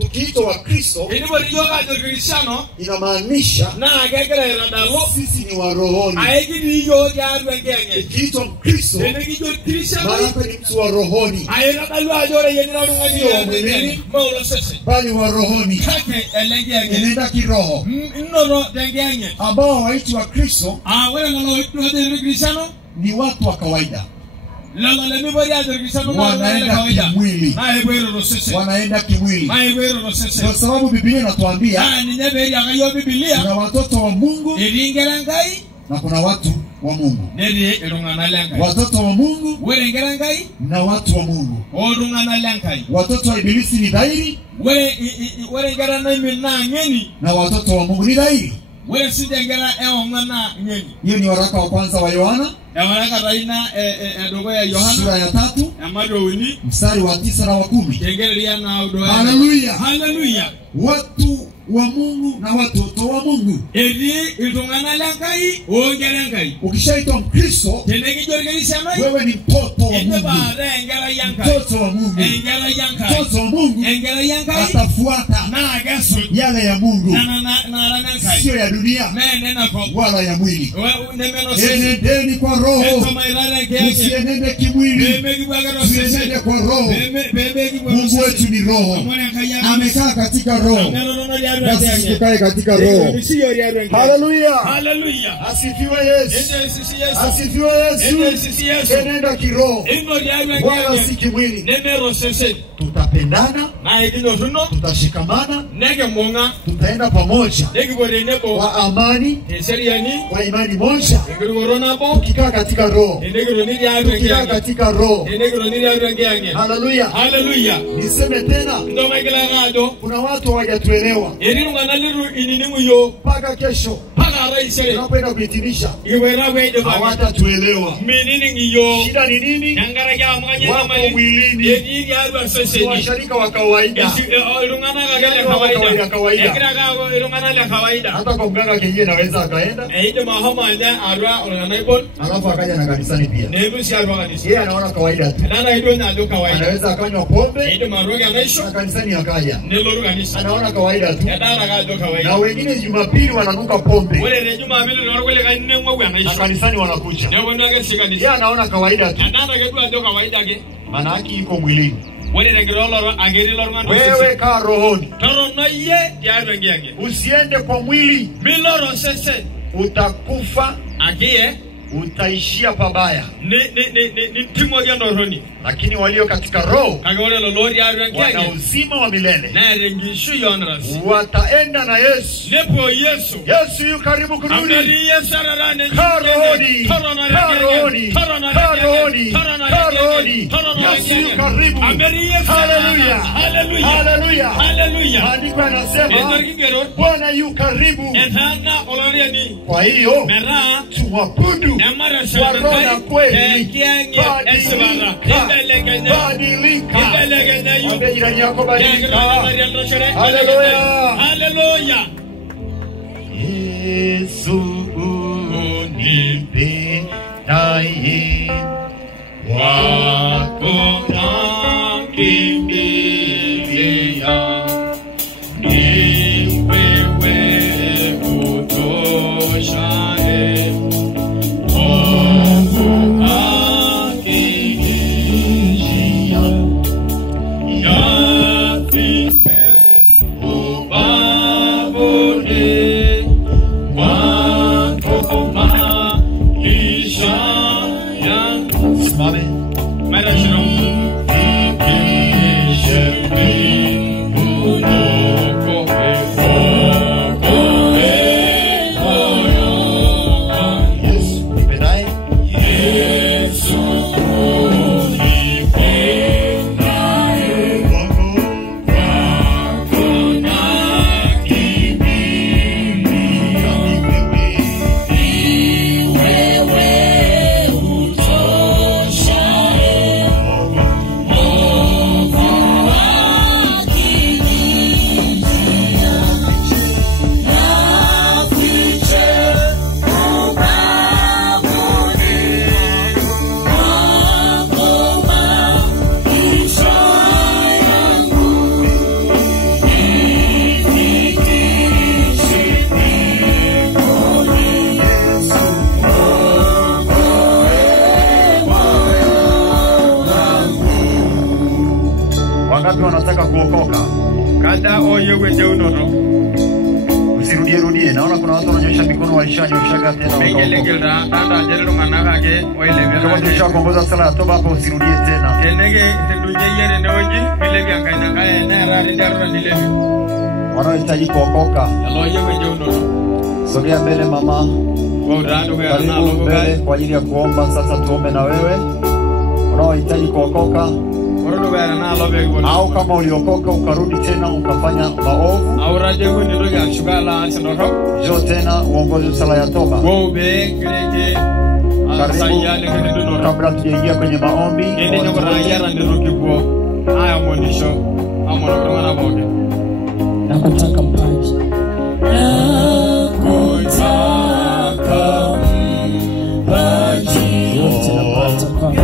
Tukiitwa wa Kristo Inibo liyoga do Cristiano inamaanisha na agegera iradalo. sisi ni wa rohoni. Aegi ni yo ya rwenge yange. Tukiitwa Mkristo Nene kijo Cristiano. maana ni mtu wa rohoni, Aira dalu ajore yenina rungani Sio ya mwilini. mwilini. Maulo sese. bali wa rohoni. Kake elenge yange. Enenda kiroho, Nnoro tengi yange. ambao waitwa wa Kristo Wele ngalo do Cristiano. ni watu wa kawaida, Lalo le mi bori do Cristiano na wanaenda kimwili, Na ebwero ro sese. wanaenda kimwili. Ma ebwero ro sese. Kwa sababu Biblia inatuambia Ah ni nebe ya yo Biblia. kuna watoto wa Mungu Iringera ngai. na kuna watu wa Mungu. Nere irungana langai. Watoto wa Mungu Wele ngera ngai. na watu wa Mungu. Orungana langai. Watoto wa Ibilisi ni dhahiri Wele ngera na mi na ngeni. na watoto wa Mungu ni dhahiri. Wele sije ngera ngana ngeni. Hiyo ni waraka wa kwanza wa Yohana Waraka raina dogo ya Yohana. sura ya 3 Amado wini. mstari wa 9 na wa 10. Kengelia na udo. Haleluya. Haleluya. Watu wa Mungu na watoto wa Mungu. Eri irungana langai. Ongera ngai. Ukishaitwa Mkristo, Tenegi jorgeli shamai. wewe ni mtoto wa Ende Mungu. bare ngera yankai. Mtoto wa Mungu. Engera yankai. Mtoto wa Mungu Engera yankai. atafuata Na agaso. yale ya Mungu, Na ranankai. sio ya dunia Mene na ko. wala ya mwili. Nemeno sese. Enendeni kwa roho, Etoma irara keke. usienende kimwili, Bebe kibagaro tuenende sese. kwa roho. Bebe kibagaro Mungu wetu ni roho, Amone kaya. amekaa katika roho, basi Hallelujah. tukae katika roho. Haleluya, Hallelujah. asifiwe Yesu, Ende sisi Yesu. asifiwe Ende Yesu. sisi Yesu. Enenda kiroho Ino liarwe wala si keke. kimwili. Nemero sese. Tutapendana, Na ikino tuno. tutashikamana, Nege monga. tutaenda pamoja Nege bore nebo. kwa amani, Eseriani. kwa imani moja, Nguru corona bo. tukikaa katika roho, Ende groni liarwe tukikaa keke. katika roho. Ende groni liarwe keke. Haleluya. Hallelujah. Niseme tena, Ndo magila ngado. kuna watu hawajatuelewa Eri ngana liru ininimu yo. mpaka kesho Paka raisere. tunapoenda kuhitimisha, Iwera wede ba. hawatatuelewa. Menini ngiyo. Shida ni nini? Nyangara ya mwanya Wako mali. mwilini, Yedi ya arwa ni sese. washarika wa kawaida. Ilungana kagele kawaida. Kawaida. Ekira kago ilungana la kawaida. Hata kwa mganga kienyeji anaweza akaenda, Eide mahoma nya arwa ulungana ibon. alafu akaja na kanisani pia. Nebu si arwa kanisi. Yeye anaona kawaida tu, Nana ido na do kawaida. anaweza akanywa pombe Eide maroga na naisho. kanisani akaja, Neloru kanisi. anaona kawaida tu. Yadara ga do Na kawaida. wengine Jumapili wananuka pombe Wale reju mabili na wale kanne ngwa na naisho. kanisani wanakuja, Nebo ndage sikanisi. yeye anaona kawaida tu, Nana ga do kawaida ke. maana yake iko mwilini. Wale regero loro ageri loro ngano. Wewe kaa rohoni, Toro no ye ya rangi yake. usiende kwa mwili, Miloro sese. utakufa, Akie. utaishia pabaya. Ni timo ya noroni. lakini walio katika roho wana uzima wa milele. Wataenda na Yesu. Yesu yu karibu kurudi. Karodi. Yesu yu karibu. Hallelujah. Hallelujah. Maandiko yanasema Bwana yu karibu. Kwa hiyo tumwabudu kwa roho na kweli. Badilika. Mwambie jirani yako badilika. Hallelujah. Hallelujah. Yesu unipendaye, wako nakimbilia, ni wewe utoshaye. Mungu akinijia, yafike ubavuni wako maisha yangu. Simame. Mara shino. Wangapi wanataka kuokoka? Kada oyo wenye unono. Usirudie. Naona kuna watu wananyosha mikono walishanyoshaga tena. Mengelegela anda jero manakage oilebya. Kama tushakuongoza sala ya toba hapo usirudie tena. Enege tenduje yere neoji milebya nganya kaya na rari ndarura nilebi. Wanaohitaji kuokoka. Aloyo wenye unono. Sogea mbele mama. Kwa udado kwa na logo mbele kwa ajili ya kuomba. Sasa tuombe na wewe. Wanaohitaji kuokoka. Au kama uliokoka ukarudi tena ukafanya maovu, au rajengo ndio ya shugala asindoro jo tena uongoze sala ya toba. Karibu, kabla tujaingia kwenye maombi, nakutaka mpaji, yote napata kwako.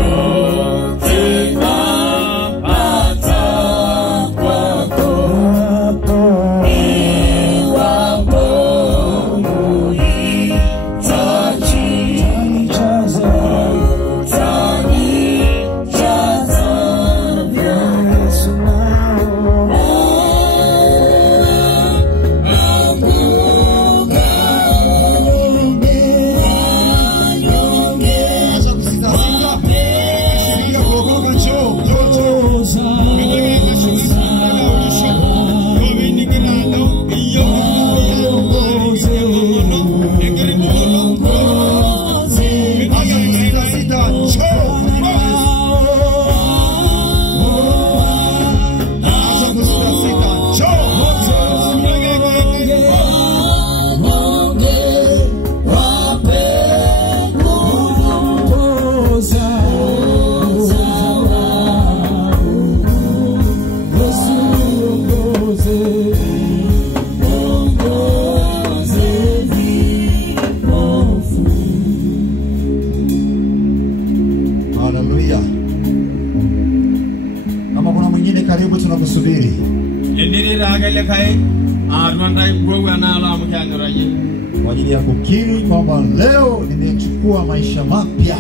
Kwa ajili ya kukiri kwamba leo nimechukua maisha mapya.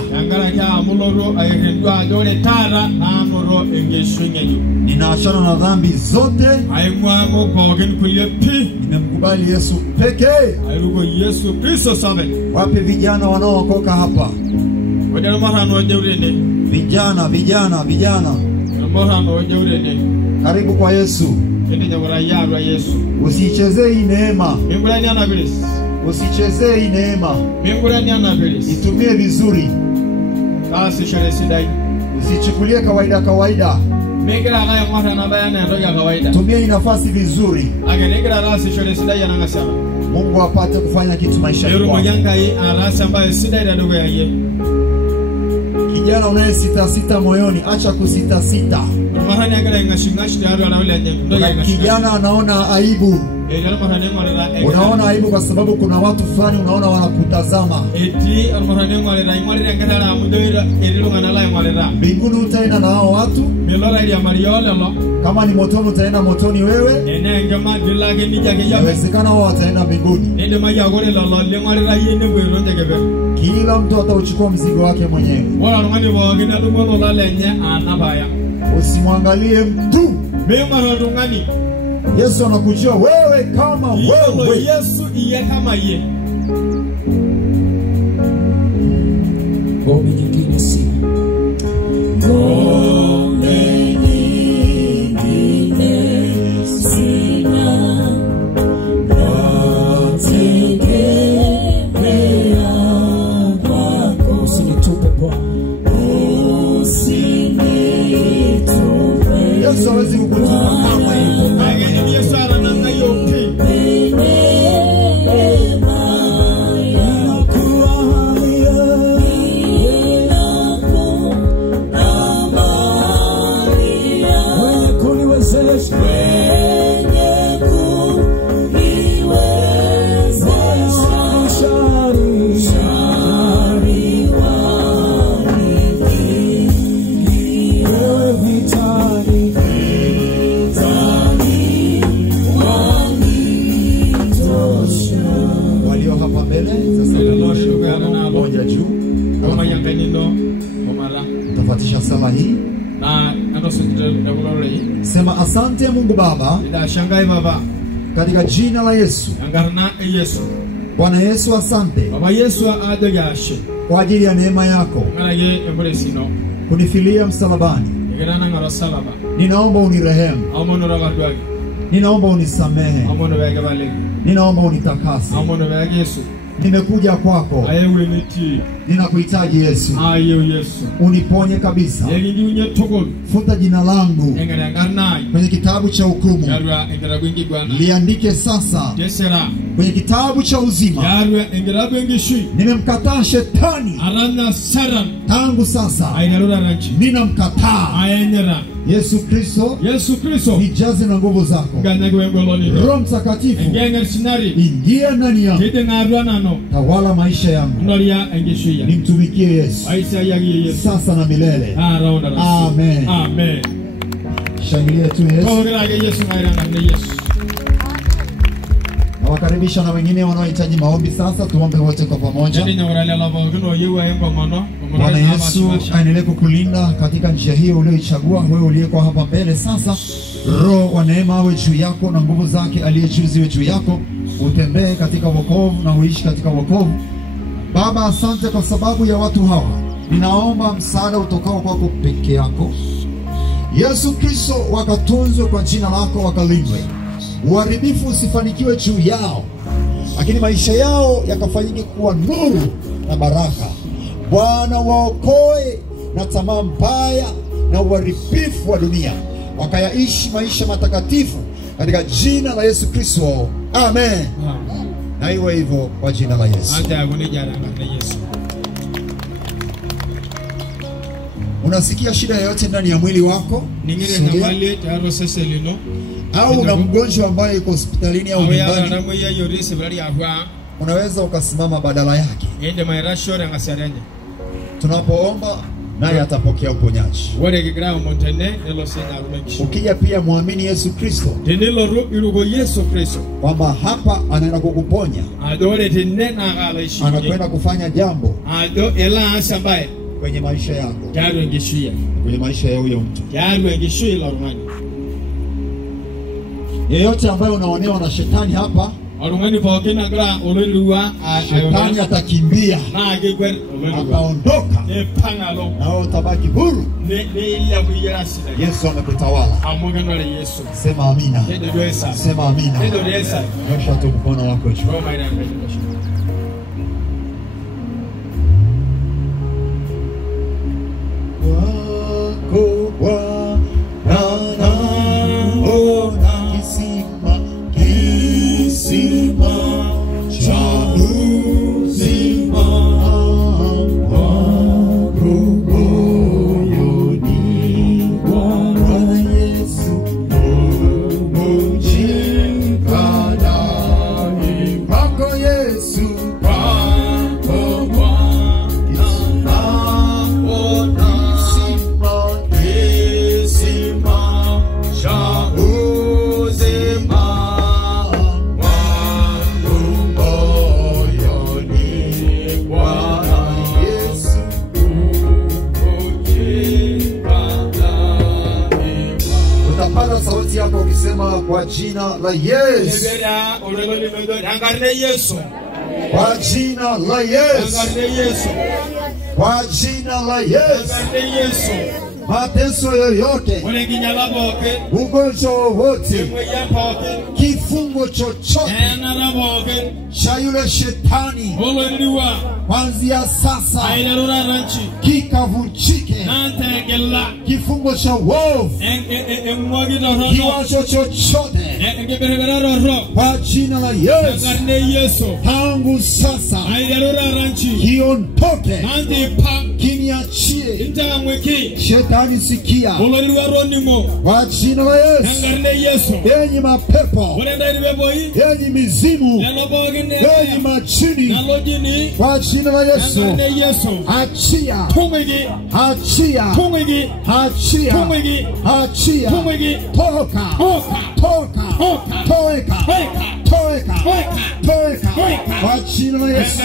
Ninaachana na dhambi zote. Nimemkubali Yesu pekee. Wape vijana wanaookoka hapa? Vijana, vijana, vijana. Karibu kwa Yesu. Usichezee hii neema. Usichezee hii neema. Itumie vizuri. Usichukulie kawaida kawaida. Tumia hii nafasi vizuri. Mungu apate kufanya kitu maisha yako. Kijana unayesita moyoni, acha kusita. Kijana anaona aibu. Unaona aibu kwa sababu kuna watu fulani unaona wanakutazama. Mbinguni utaenda na hao watu. Kama ni motoni utaenda motoni wewe. Inawezekana wao wataenda mbinguni. Kila mtu atauchukua mzigo wake mwenyewe. Usimwangalie mtu. Yesu anakujua wewe kama wewe. Yesu iye kama ye. Ngome nyingine si. Ngome nyingine sina. Nategemea kwako. Usinitupe Bwana. Usinitupe. Yesu hawezi kukutupa kama hivyo. Tafatisha sala hii. Sema asante Mungu Baba. Katika jina la Yesu. Bwana Yesu asante. Kwa ajili ya neema yako. Kunifilia msalabani. Ninaomba unirehemu. Ninaomba unisamehe. Ninaomba unitakase. Nimekuja kwako. Ninakuhitaji Yesu. Uniponye kabisa. Futa jina langu kwenye kitabu cha hukumu. Liandike sasa kwenye kitabu cha uzima. Nimemkataa shetani. Tangu sasa ninamkataa. Yesu Kristo, nijaze na nguvu zako. Roho Mtakatifu, ingia ndani yangu. Tawala maisha yangu. Nimtumikie Yesu sasa na milele. Amen. Amen. Shangilia tu Yesu. Nawakaribisha na wengine wanaohitaji maombi sasa. Tuombe wote kwa pamoja. Bwana Yesu aendelee kukulinda katika njia hiyo uliyoichagua wewe uliyeko hapa mbele sasa. Roho wa neema awe juu yako na nguvu zake aliye juu ziwe juu yako. Utembee katika wokovu na uishi katika wokovu. Baba, asante kwa sababu ya watu hawa. Ninaomba msaada utokao kwako peke yako. Yesu Kristo, wakatunzwe kwa jina lako, wakalindwe. Uharibifu usifanikiwe juu yao, lakini maisha yao yakafanyike kuwa nuru na baraka. Bwana, waokoe na tamaa mbaya na uharibifu wa dunia, wakayaishi maisha matakatifu katika jina la Yesu Kristo. Amen. Na iwe hivyo kwa jina la Yesu. Unasikia shida yoyote ndani ya mwili wako? Au una mgonjwa ambaye yuko hospitalini au nyumbani? Unaweza ukasimama badala yake. Tunapoomba naye atapokea uponyaji. Ukija pia muamini Yesu Kristo, kwamba hapa anaenda kukuponya. Anakwenda kufanya jambo kwenye maisha yako, kwenye maisha ya huyo mtu. Yeyote ambaye unaonewa na shetani hapa, Orungani pokea nagra olelua Shetani atakimbia na agekwer ataondoka pangalo na utabaki huru. ne ile kuyasi Yesu amekutawala. amugano la Yesu. Sema amina. Sema amina. Nyosha tu mkono wako juu. Wako Bwana naona kisima cha uzima wangu moyoni. Bwana Yesu umejika ndani mwako. Yesu wako Bwana naona kisima cha uzima wangu moyoni. Bwana Yesu umejika ndani. Utapata sauti yako ukisema kwa jina la Yesu. Kwa jina la Yesu. Kwa jina la Yesu. Mateso yoyote, ugonjwa wowote, kifungo chochote cha yule shetani kuanzia sasa kikavunjike. Kifungo cha wovu, kiwasho chochote kwa jina la Yesu tangu sasa kiondoke, kiniachie. Shetani sikia, kwa jina la Yesu. Enyi mapepo, enyi mizimu, enyi majini, kwa jina la Yesu achia, achia, achia, achia, toka, toka, toeka, toeka, toeka, kwa jina la Yesu,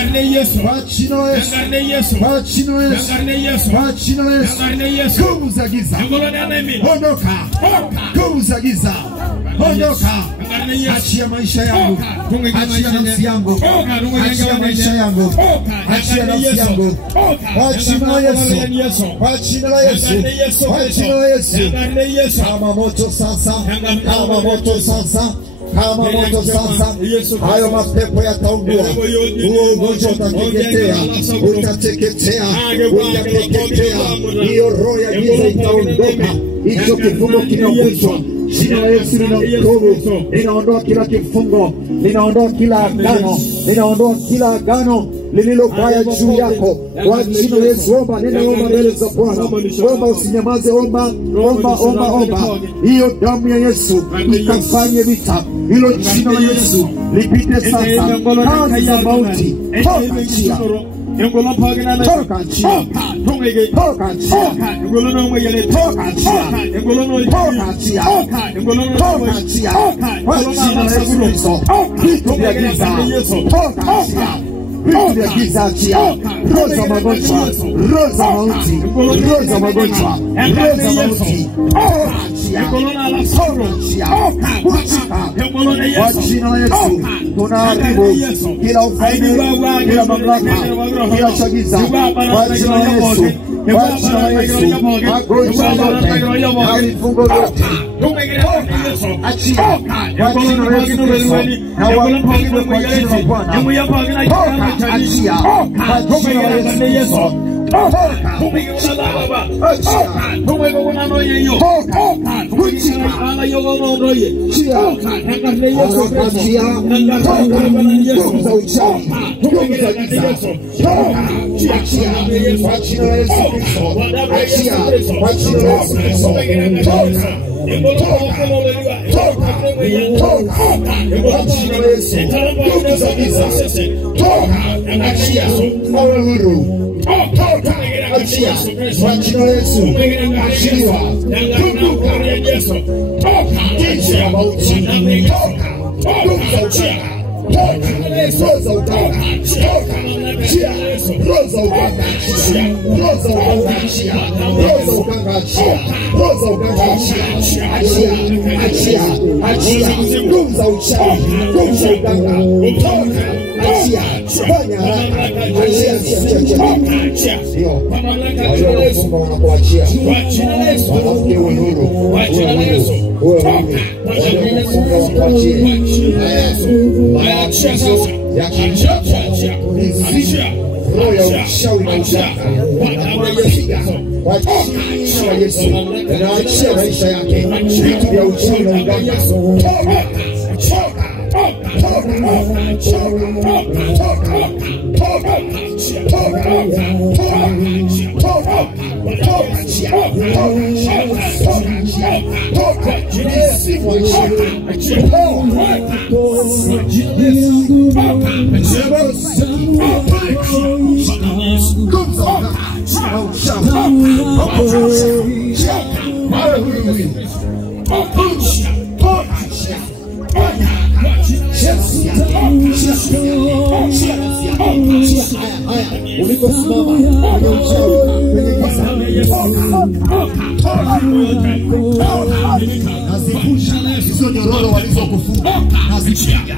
kwa jina la Yesu, kwa jina la Yesu, kwa jina la Yesu. Nguvu za giza ondoka, nguvu za giza ondoka, achia maisha yangu, achia nafsi yangu, achia maisha yangu, achia nafsi yangu, kwa jina la Yesu, kwa jina la Yesu, kwa jina la Yesu. Kama moto sasa, kama moto sasa, kama moto sasa, hayo mapepo yataungua, huo ugonjwa utateketea, utateketea, utateketea, hiyo roho ya giza itaondoka, hicho kifungo kinavunjwa. Jina la Yesu linaondoa, linaondoa kila kifungo, linaondoa kila agano, linaondoa kila agano lililo baya juu yako. Kwa jina la Yesu omba, nenda omba mbele za Bwana. Omba, usinyamaze, omba, omba, omba, omba. Hiyo damu ya Yesu ikafanye vita. Hilo jina la Yesu lipite sasa. Kazi za mauti toka njia, toka njia, toka njia, toka njia, toka njia, toka njia. Kwa jina la Yesu Kristo, vitu vya giza toka njia, vitu vya giza achia. Roho za magonjwa, roho za mauti, roho za magonjwa, roho za mauti toka njia, toka njia, kwa jina la Yesu tunaharibu kila ufalme, kila mamlaka, kila chagiza kwa jina la Yesu, kwa jina la Yesu. Magonjwa yote na vifungo vyote achia kwa jina la Yesu Kristo, na wapigwe kwa jina la Bwana. Toka, achia kwa jina la Yesu. Achia kwa jina la Yesu, achiliwa, toka, toka, jinsi ya mauti, toka, toka, Roza uganga, chia, roza uganga, chia, roza uganga, chia, roza uganga, chia, roza uganga, chia, achia, achia, achia, roza uchawi, roza uganga, achia, fanya haraka, achia, achia, ndio, waliofunga wanakuachia, wanamke uwe huru, uwe waliofunga wanakuachia, roho ya ushauri na uganga wanakuachia kwa jina la Yesu, wanaachia maisha yake, vitu vya ushauri na uganga, uliposimama kwenye uchawi, kwenye giza, nazivunja hizo nyororo walizokufunga, nazipiga,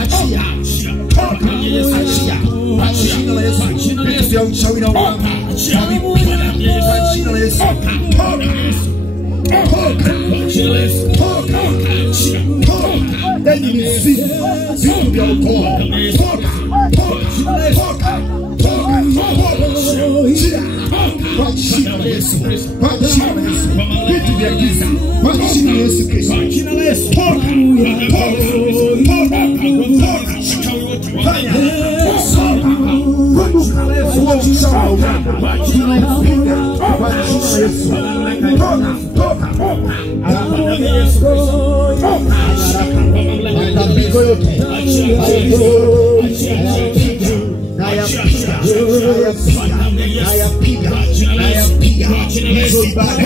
achia, achia, kwa jina la Yesu, vitu vya uchawi na uganga, kwa jina la Yesu, enyi mizimu, vitu vya ukoo, kwa jina la Yesu, kwa jina la Yesu, vitu vya giza, kwa jina la Yesu Kristo, fanya hizo ibada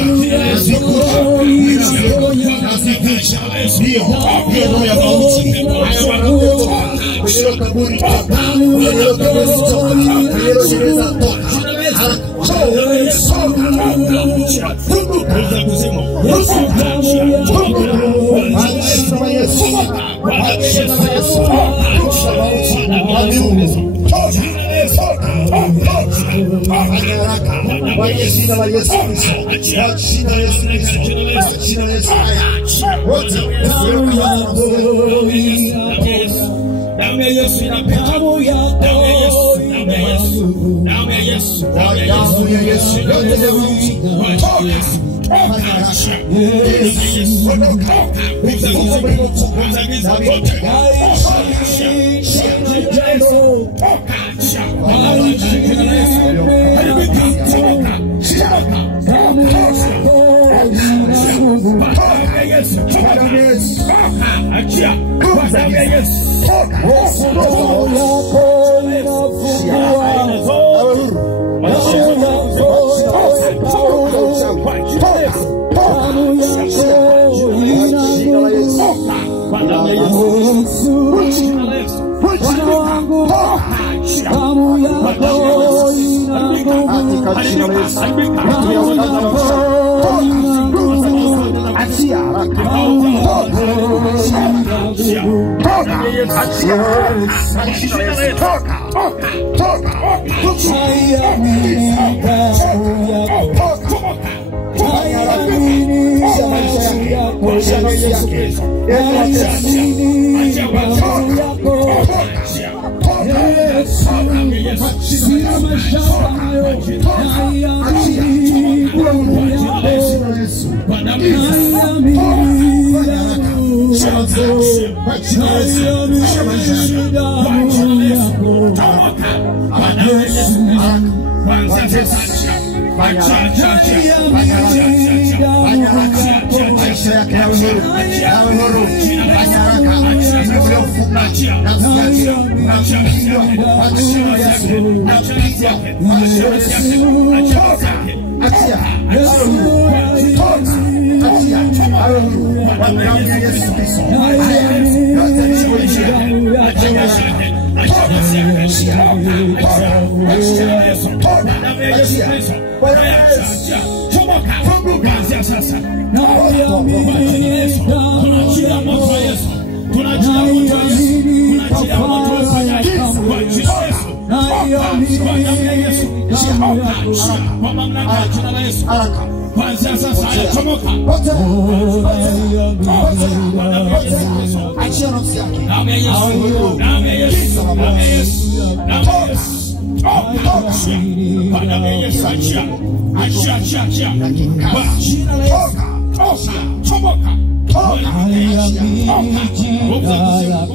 nazivunja, ndio roho ya mauti kwenye kaburi toka, kwenye kaburi toka, kwenye gereza toka, kwa jina la Yesu Kristo, kwa jina la Yesu Kristo, kwa jina la Yesu wote damu ya Yesu inapita, damu ya Yesu, damu ya Yesu, damu ya Yesu, damu ya Yesu, yote ya Yesu, Hallelujah. kwa damu ya Yesu Kristo. Yote nikuishia.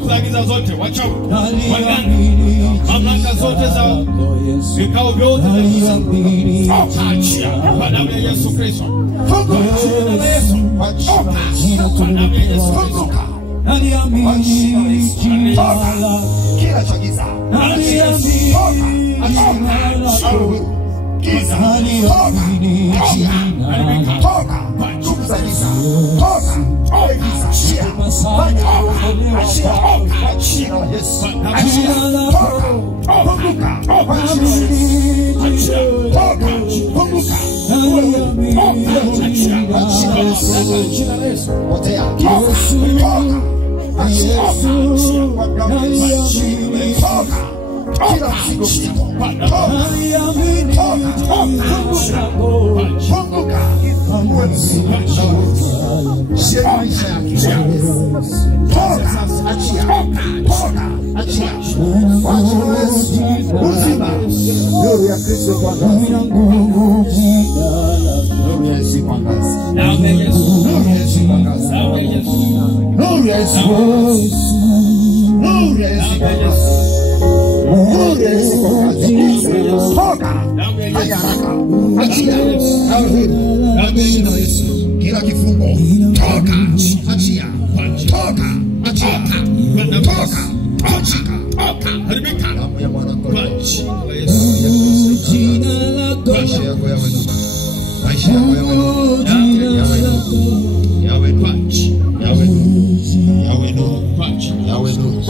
Kuzagiza zote wachawi waganga mamlaka zote za vikao vyote achia kwa damu ya Yesu Kristo. Kila chagiza kila kifungo toka, achia, toka, achia, toka, toka, haribika ya Bwana kwa jina lako, maisha yako yawe nuru, maisha yako yawe nuru, yawe nuru, yawe nuru,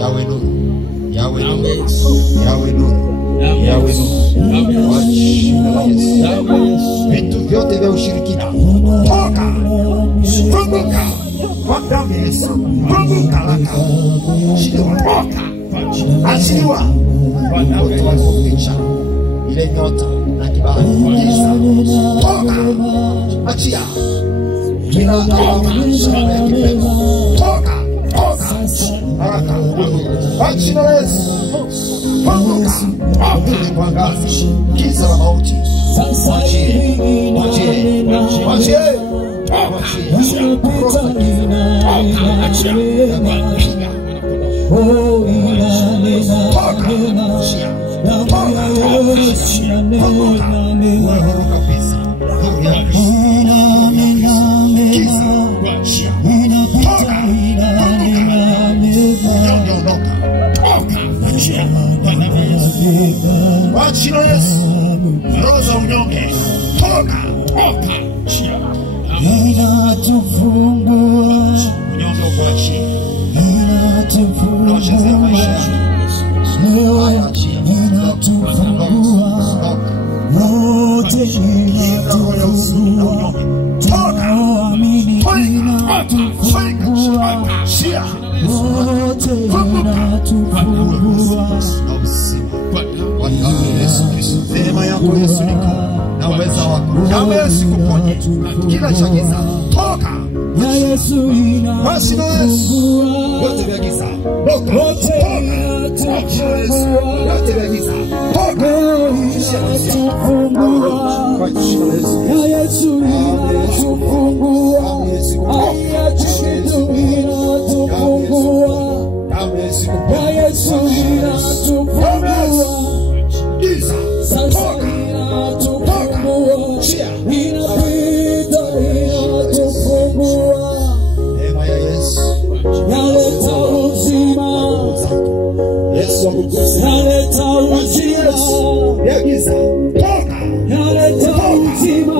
yawe nuru, yawe nuru, yawe nuru, yawe nuru, yawe nuru, vitu vyote vya ushirikina toka, funguka kwa damu ya Yesu, funguka laka, shindwa, achiliwa kwa damu ya Yesu, ile nyota na kibali toka, achia kila alama shamba ya kipepo toka, haraka, achina la Yesu, funguka, kwa ngazi, giza la mauti, wachie, wachina Yesu, roza unyonge, toka, inatufungua, unyonge ukuachie, inatufungua, inatufungua, wote inatufungua, tunaamini inatufungua, wote inatufungua. Neema yako Yesu niko na uweza wako, damu ya Yesu kuponye kila chagiza, toka ya Yesu inatufungua, wote vya giza toka, wote inatufungua, wote vya giza toka, inatufungua ya Yesu inatufungua, ya Yesu inatufungua, ya Yesu inatufungua. Sasa inatufungua, inapita inatufungua, neema ya Yesu yaleta uzima, yaleta uzima, yagiza toka, yaleta uzima,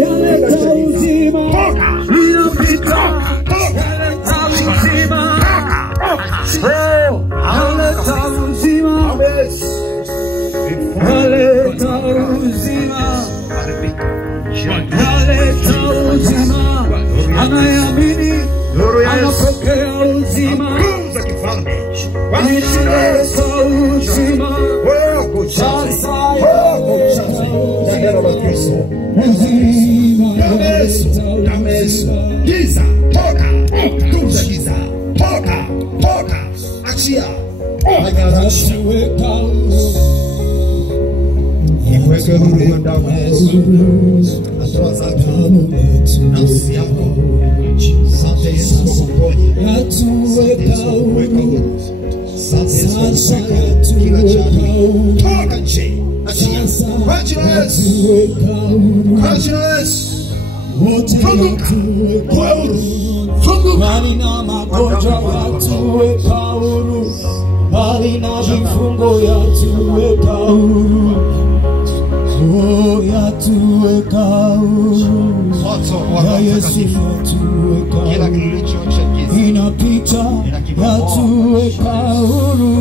yaleta uzima, Giza, toka, tunza giza, toka, achia. Iweke huru damu ya Yesu. Atoa zako nafsi yako. Asante Yesu kwa kuponya. Asante Yesu kwa kuweka huru. Asante Yesu kwa kuweka kila jambo. Toka nje, achia. Kwa jina la Yesu. Kwa jina la Yesu. Funguka, uwe huru. Funguka. Bali na magonjwa yatuweka huru, bali na vifungo yatuweka huru, oh yatuweka huru. Ya Yesu yatuweka huru, inapita yatuweka huru,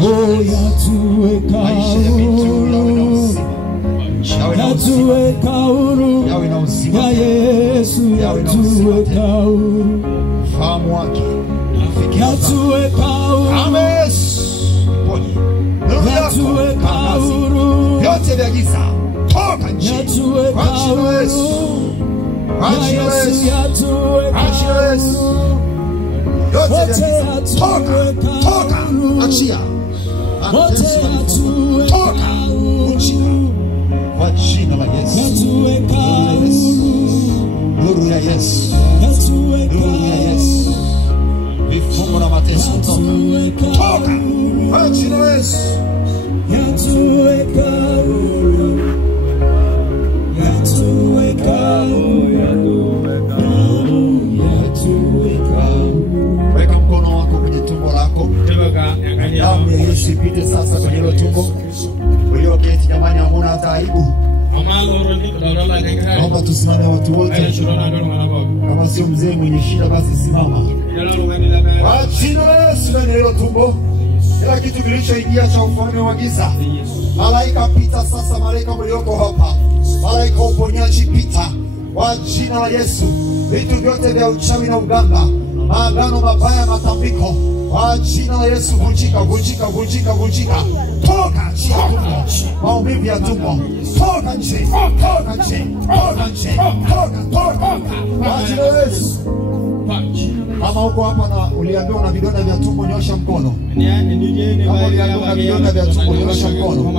oh yatuweka huru. Yatuweka huru, ya Yesu yatuweka huru, fahamu wake yatuweka huru, yatuweka huru, yote vya giza toka nje yatuweka huru, ya Yesu yatuweka huru, yote vya giza toka achia wote yatuweka huru, kwa jina la Yesu. yatuweka huru, Nuru ya Yesu, yatuweka nuru ya Yesu, vifungo na mateso toka kwa jina la Yesu. yatuweka huru, yatuweka huru, yatuweka huru. Weka mkono wako kwenye tumbo lako. Damu ya Yesu ipite sasa kwenye hilo tumbo. Walioketi jamani, hamuna hata aibu. Naomba tusimame watu wote. Kama sio mzee mwenye shida basi simama. Kwa jina la Yesu kwenye hilo tumbo. Kila kitu kilichoingia cha ufalme wa giza. Malaika pita sasa, malaika mlioko hapa. Malaika uponyaji pita. Kwa jina la Yesu. Vitu vyote vya uchawi na uganga, maagano mabaya, matambiko, kwa jina la Yesu vunjika, vunjika, vunjika, vunjika. Toka nje ya tumbo, maumivu ya tumbo, toka nje, toka nje, toka nje, toka. Kwa jina la Yesu. Kama uko hapa na uliambiwa una vidonda vya tumbo, nyosha mkono. Kama uliambiwa una vidonda vya tumbo, nyosha mkono.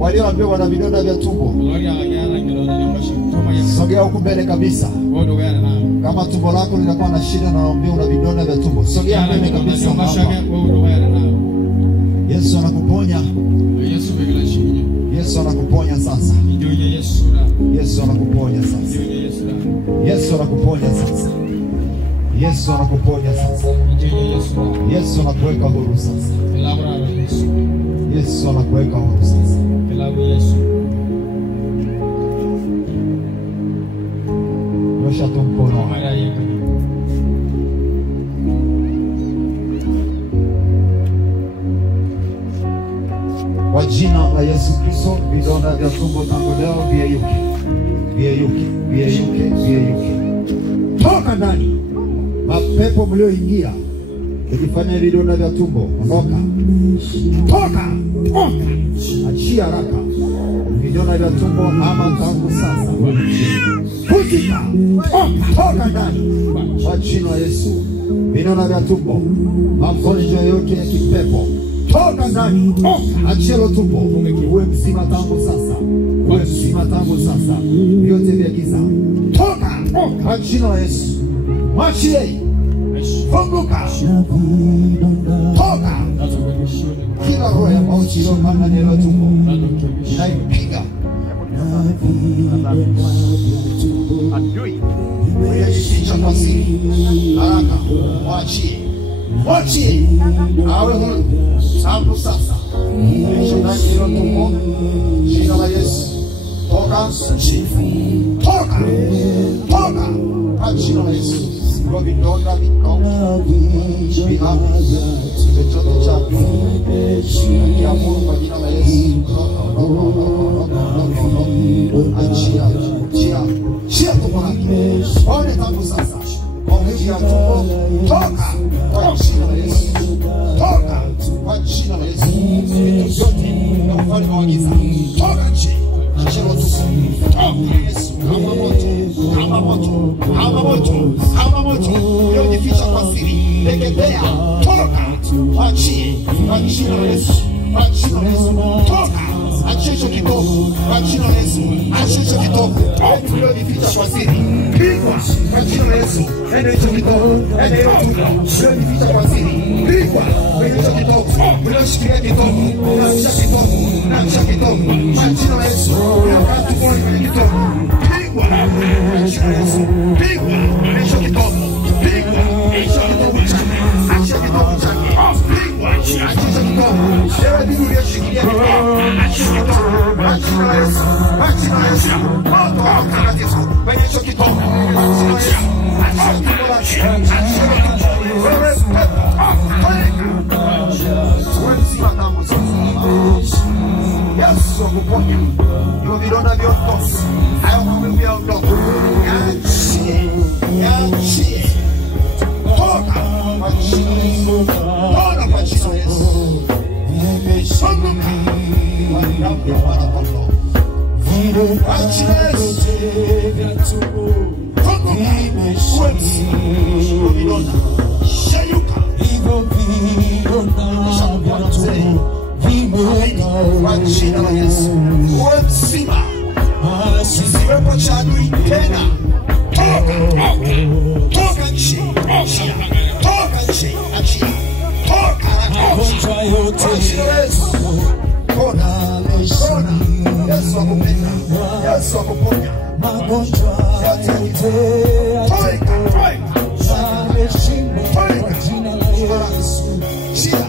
Walioambiwa wana vidonda vya tumbo, sogea huku mbele kabisa. Kama tumbo lako linakuwa na shida na unaambiwa una vidonda vya tumbo, sogea mbele kabisa hapa. Yesu anakuponya. Yesu anakuponya sasa. Yesu anakuponya sasa. Yesu anakuponya sasa. Yesu anakuponya sasa. Yesu anakuweka huru sasa. Yesu anakuweka huru sasa. Nyosha tu mkono. Kwa jina la Yesu Kristo, vidonda vya tumbo tangu leo viyeyuke. Viyeyuke, viyeyuke, viyeyuke. Toka ndani. Mapepo mlioingia ukifanya vidonda vya tumbo, ondoka. Toka. Achia haraka. Vidonda vya tumbo ama tangu sasa. Futika. Toka ndani. Kwa jina la Yesu. Vidonda vya tumbo, magonjwa yote ya kipepo, toka ndani. Achia hilo tumbo. Uwe mzima tangu sasa. Uwe mzima tangu sasa. Vyote vya giza, toka. Kwa jina la Yesu. Mwachie. Funguka. Toka. Kila roho ya mauti iliyopanda ndani ya tumbo, inaipiga. Uyejificha kwa siri. Haraka. Mwachie. Mwachie. Awe huru. Tangu sasa. Isha ndani ya tumbo. Jina la Yesu. Toka. Toka. Toka. Kwa jina la Yesu. Kwa vidonda vikao, vihamu, chochote cha kiamuru kwa jina la Yesu. Achia, achia, achia tumbo lake. Pone tangu sasa. Maumivu ya tumbo, toka kwa jina la Yesu. mfalme wa giza. Toka nje. Achia watu. Toka Yesu. Hama moto. Hama moto. Hama moto. Hama moto. Uliojificha kwa siri. Teketea. Toka. Achie. Achie Yesu. Achie Yesu. Toka. Achie hicho kitovu. Achie Yesu. Achie hicho kitovu. Uliojificha kwa siri. Pigwa. Achie Yesu. Ende hicho kitovu. Ende hiyo tumbo. Uliojificha kwa siri. Pigwa. Kwenye hicho kitovu. Ulioshikilia kitovu. Unaamsha kitovu. Unaamsha kitovu. Achie Yesu. Unakaa tumboni kwenye kitovu. Pigwa. Achie Yesu. Pigwa. Hicho kitovu. Pigwa. Hicho kitovu chake. Achie kitovu chake. Pigwa. Achie hicho kitovu. Ewe Mungu uliyeshikilia kitovu. Achie kitovu. Achie Yesu. Achie Yesu. Moto wa mtakatifu. Kwenye hicho kitovu. Achie Yesu. Achie kitovu lake. Achie kitovu. Wewe pepo. Wewe mzima tangu sasa. Yesu akuponya. Hivyo vidonda vyote. Hayo maumivu yaondoke. Yaachie. Yaachie. Toka. Toka kwa jina la Yesu. Sondoka. Wanadamu ya Bwana Kondoo. Achie Yesu. Sondoka. Uwe mzima. Vidonda. Shayuka. Shakuona mzee. Kwa jina la Yesu. Uwe mzima. Usiwepo cha adui tena. Toka. Toka nchi. Achia. Toka nchi. Achia. Toka. Kwa jina la Yesu. Pona. Pona. Yesu akupenda. Yesu akuponya. Yote yakitoka. Toika. Toika. Chia.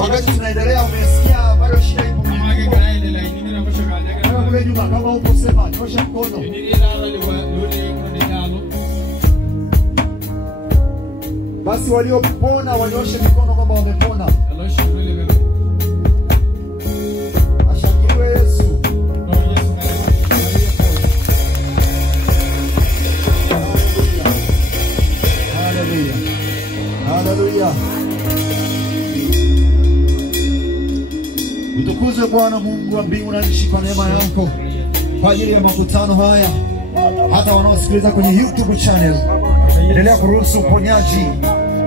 Wakati tunaendelea umesikia bado shida ipo. Kule nyuma kama upo sema nyosha mkono. Basi waliopona wanyoshe mikono kwamba wamepona. Ashangiliwe Yesu. Haleluya. Haleluya. Utukuzwe Bwana Mungu wa mbingu na nchi kwa neema yako kwa ajili ya makutano haya. Hata wanaosikiliza kwenye YouTube channel, endelea kuruhusu uponyaji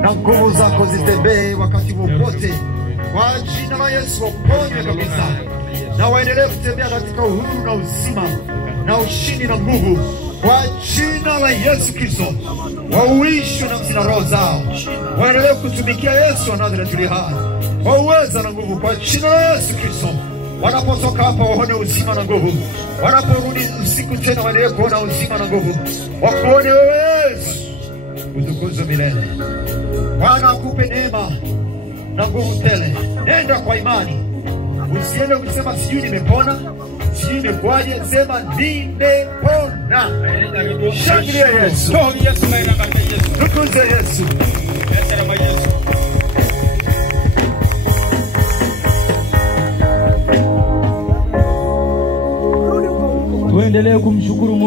na nguvu zako zitembee wakati wowote. Kwa jina la Yesu waponywe kabisa, na waendelee kutembea katika uhuru na uzima na ushindi na nguvu. Kwa jina la Yesu Kristo wauishwe nafsi na roho zao, waendelee kutumikia Yesu wa Nazareti aliye hai kwa uweza na nguvu. Kwa jina la Yesu Kristo wanapotoka hapa waone uzima na nguvu, wanaporudi usiku tena waendelee kuona uzima na nguvu, wakuone wewe Yesu. Utukuzwe milele. Bwana akupe neema na nguvu tele. Nenda kwa imani, usiende ukisema sijui nimepona, sijui nimekuaje. Sema nimepona. Shangilia Yesu. Tukuze Yesu. Tuendelee kumshukuru Mungu.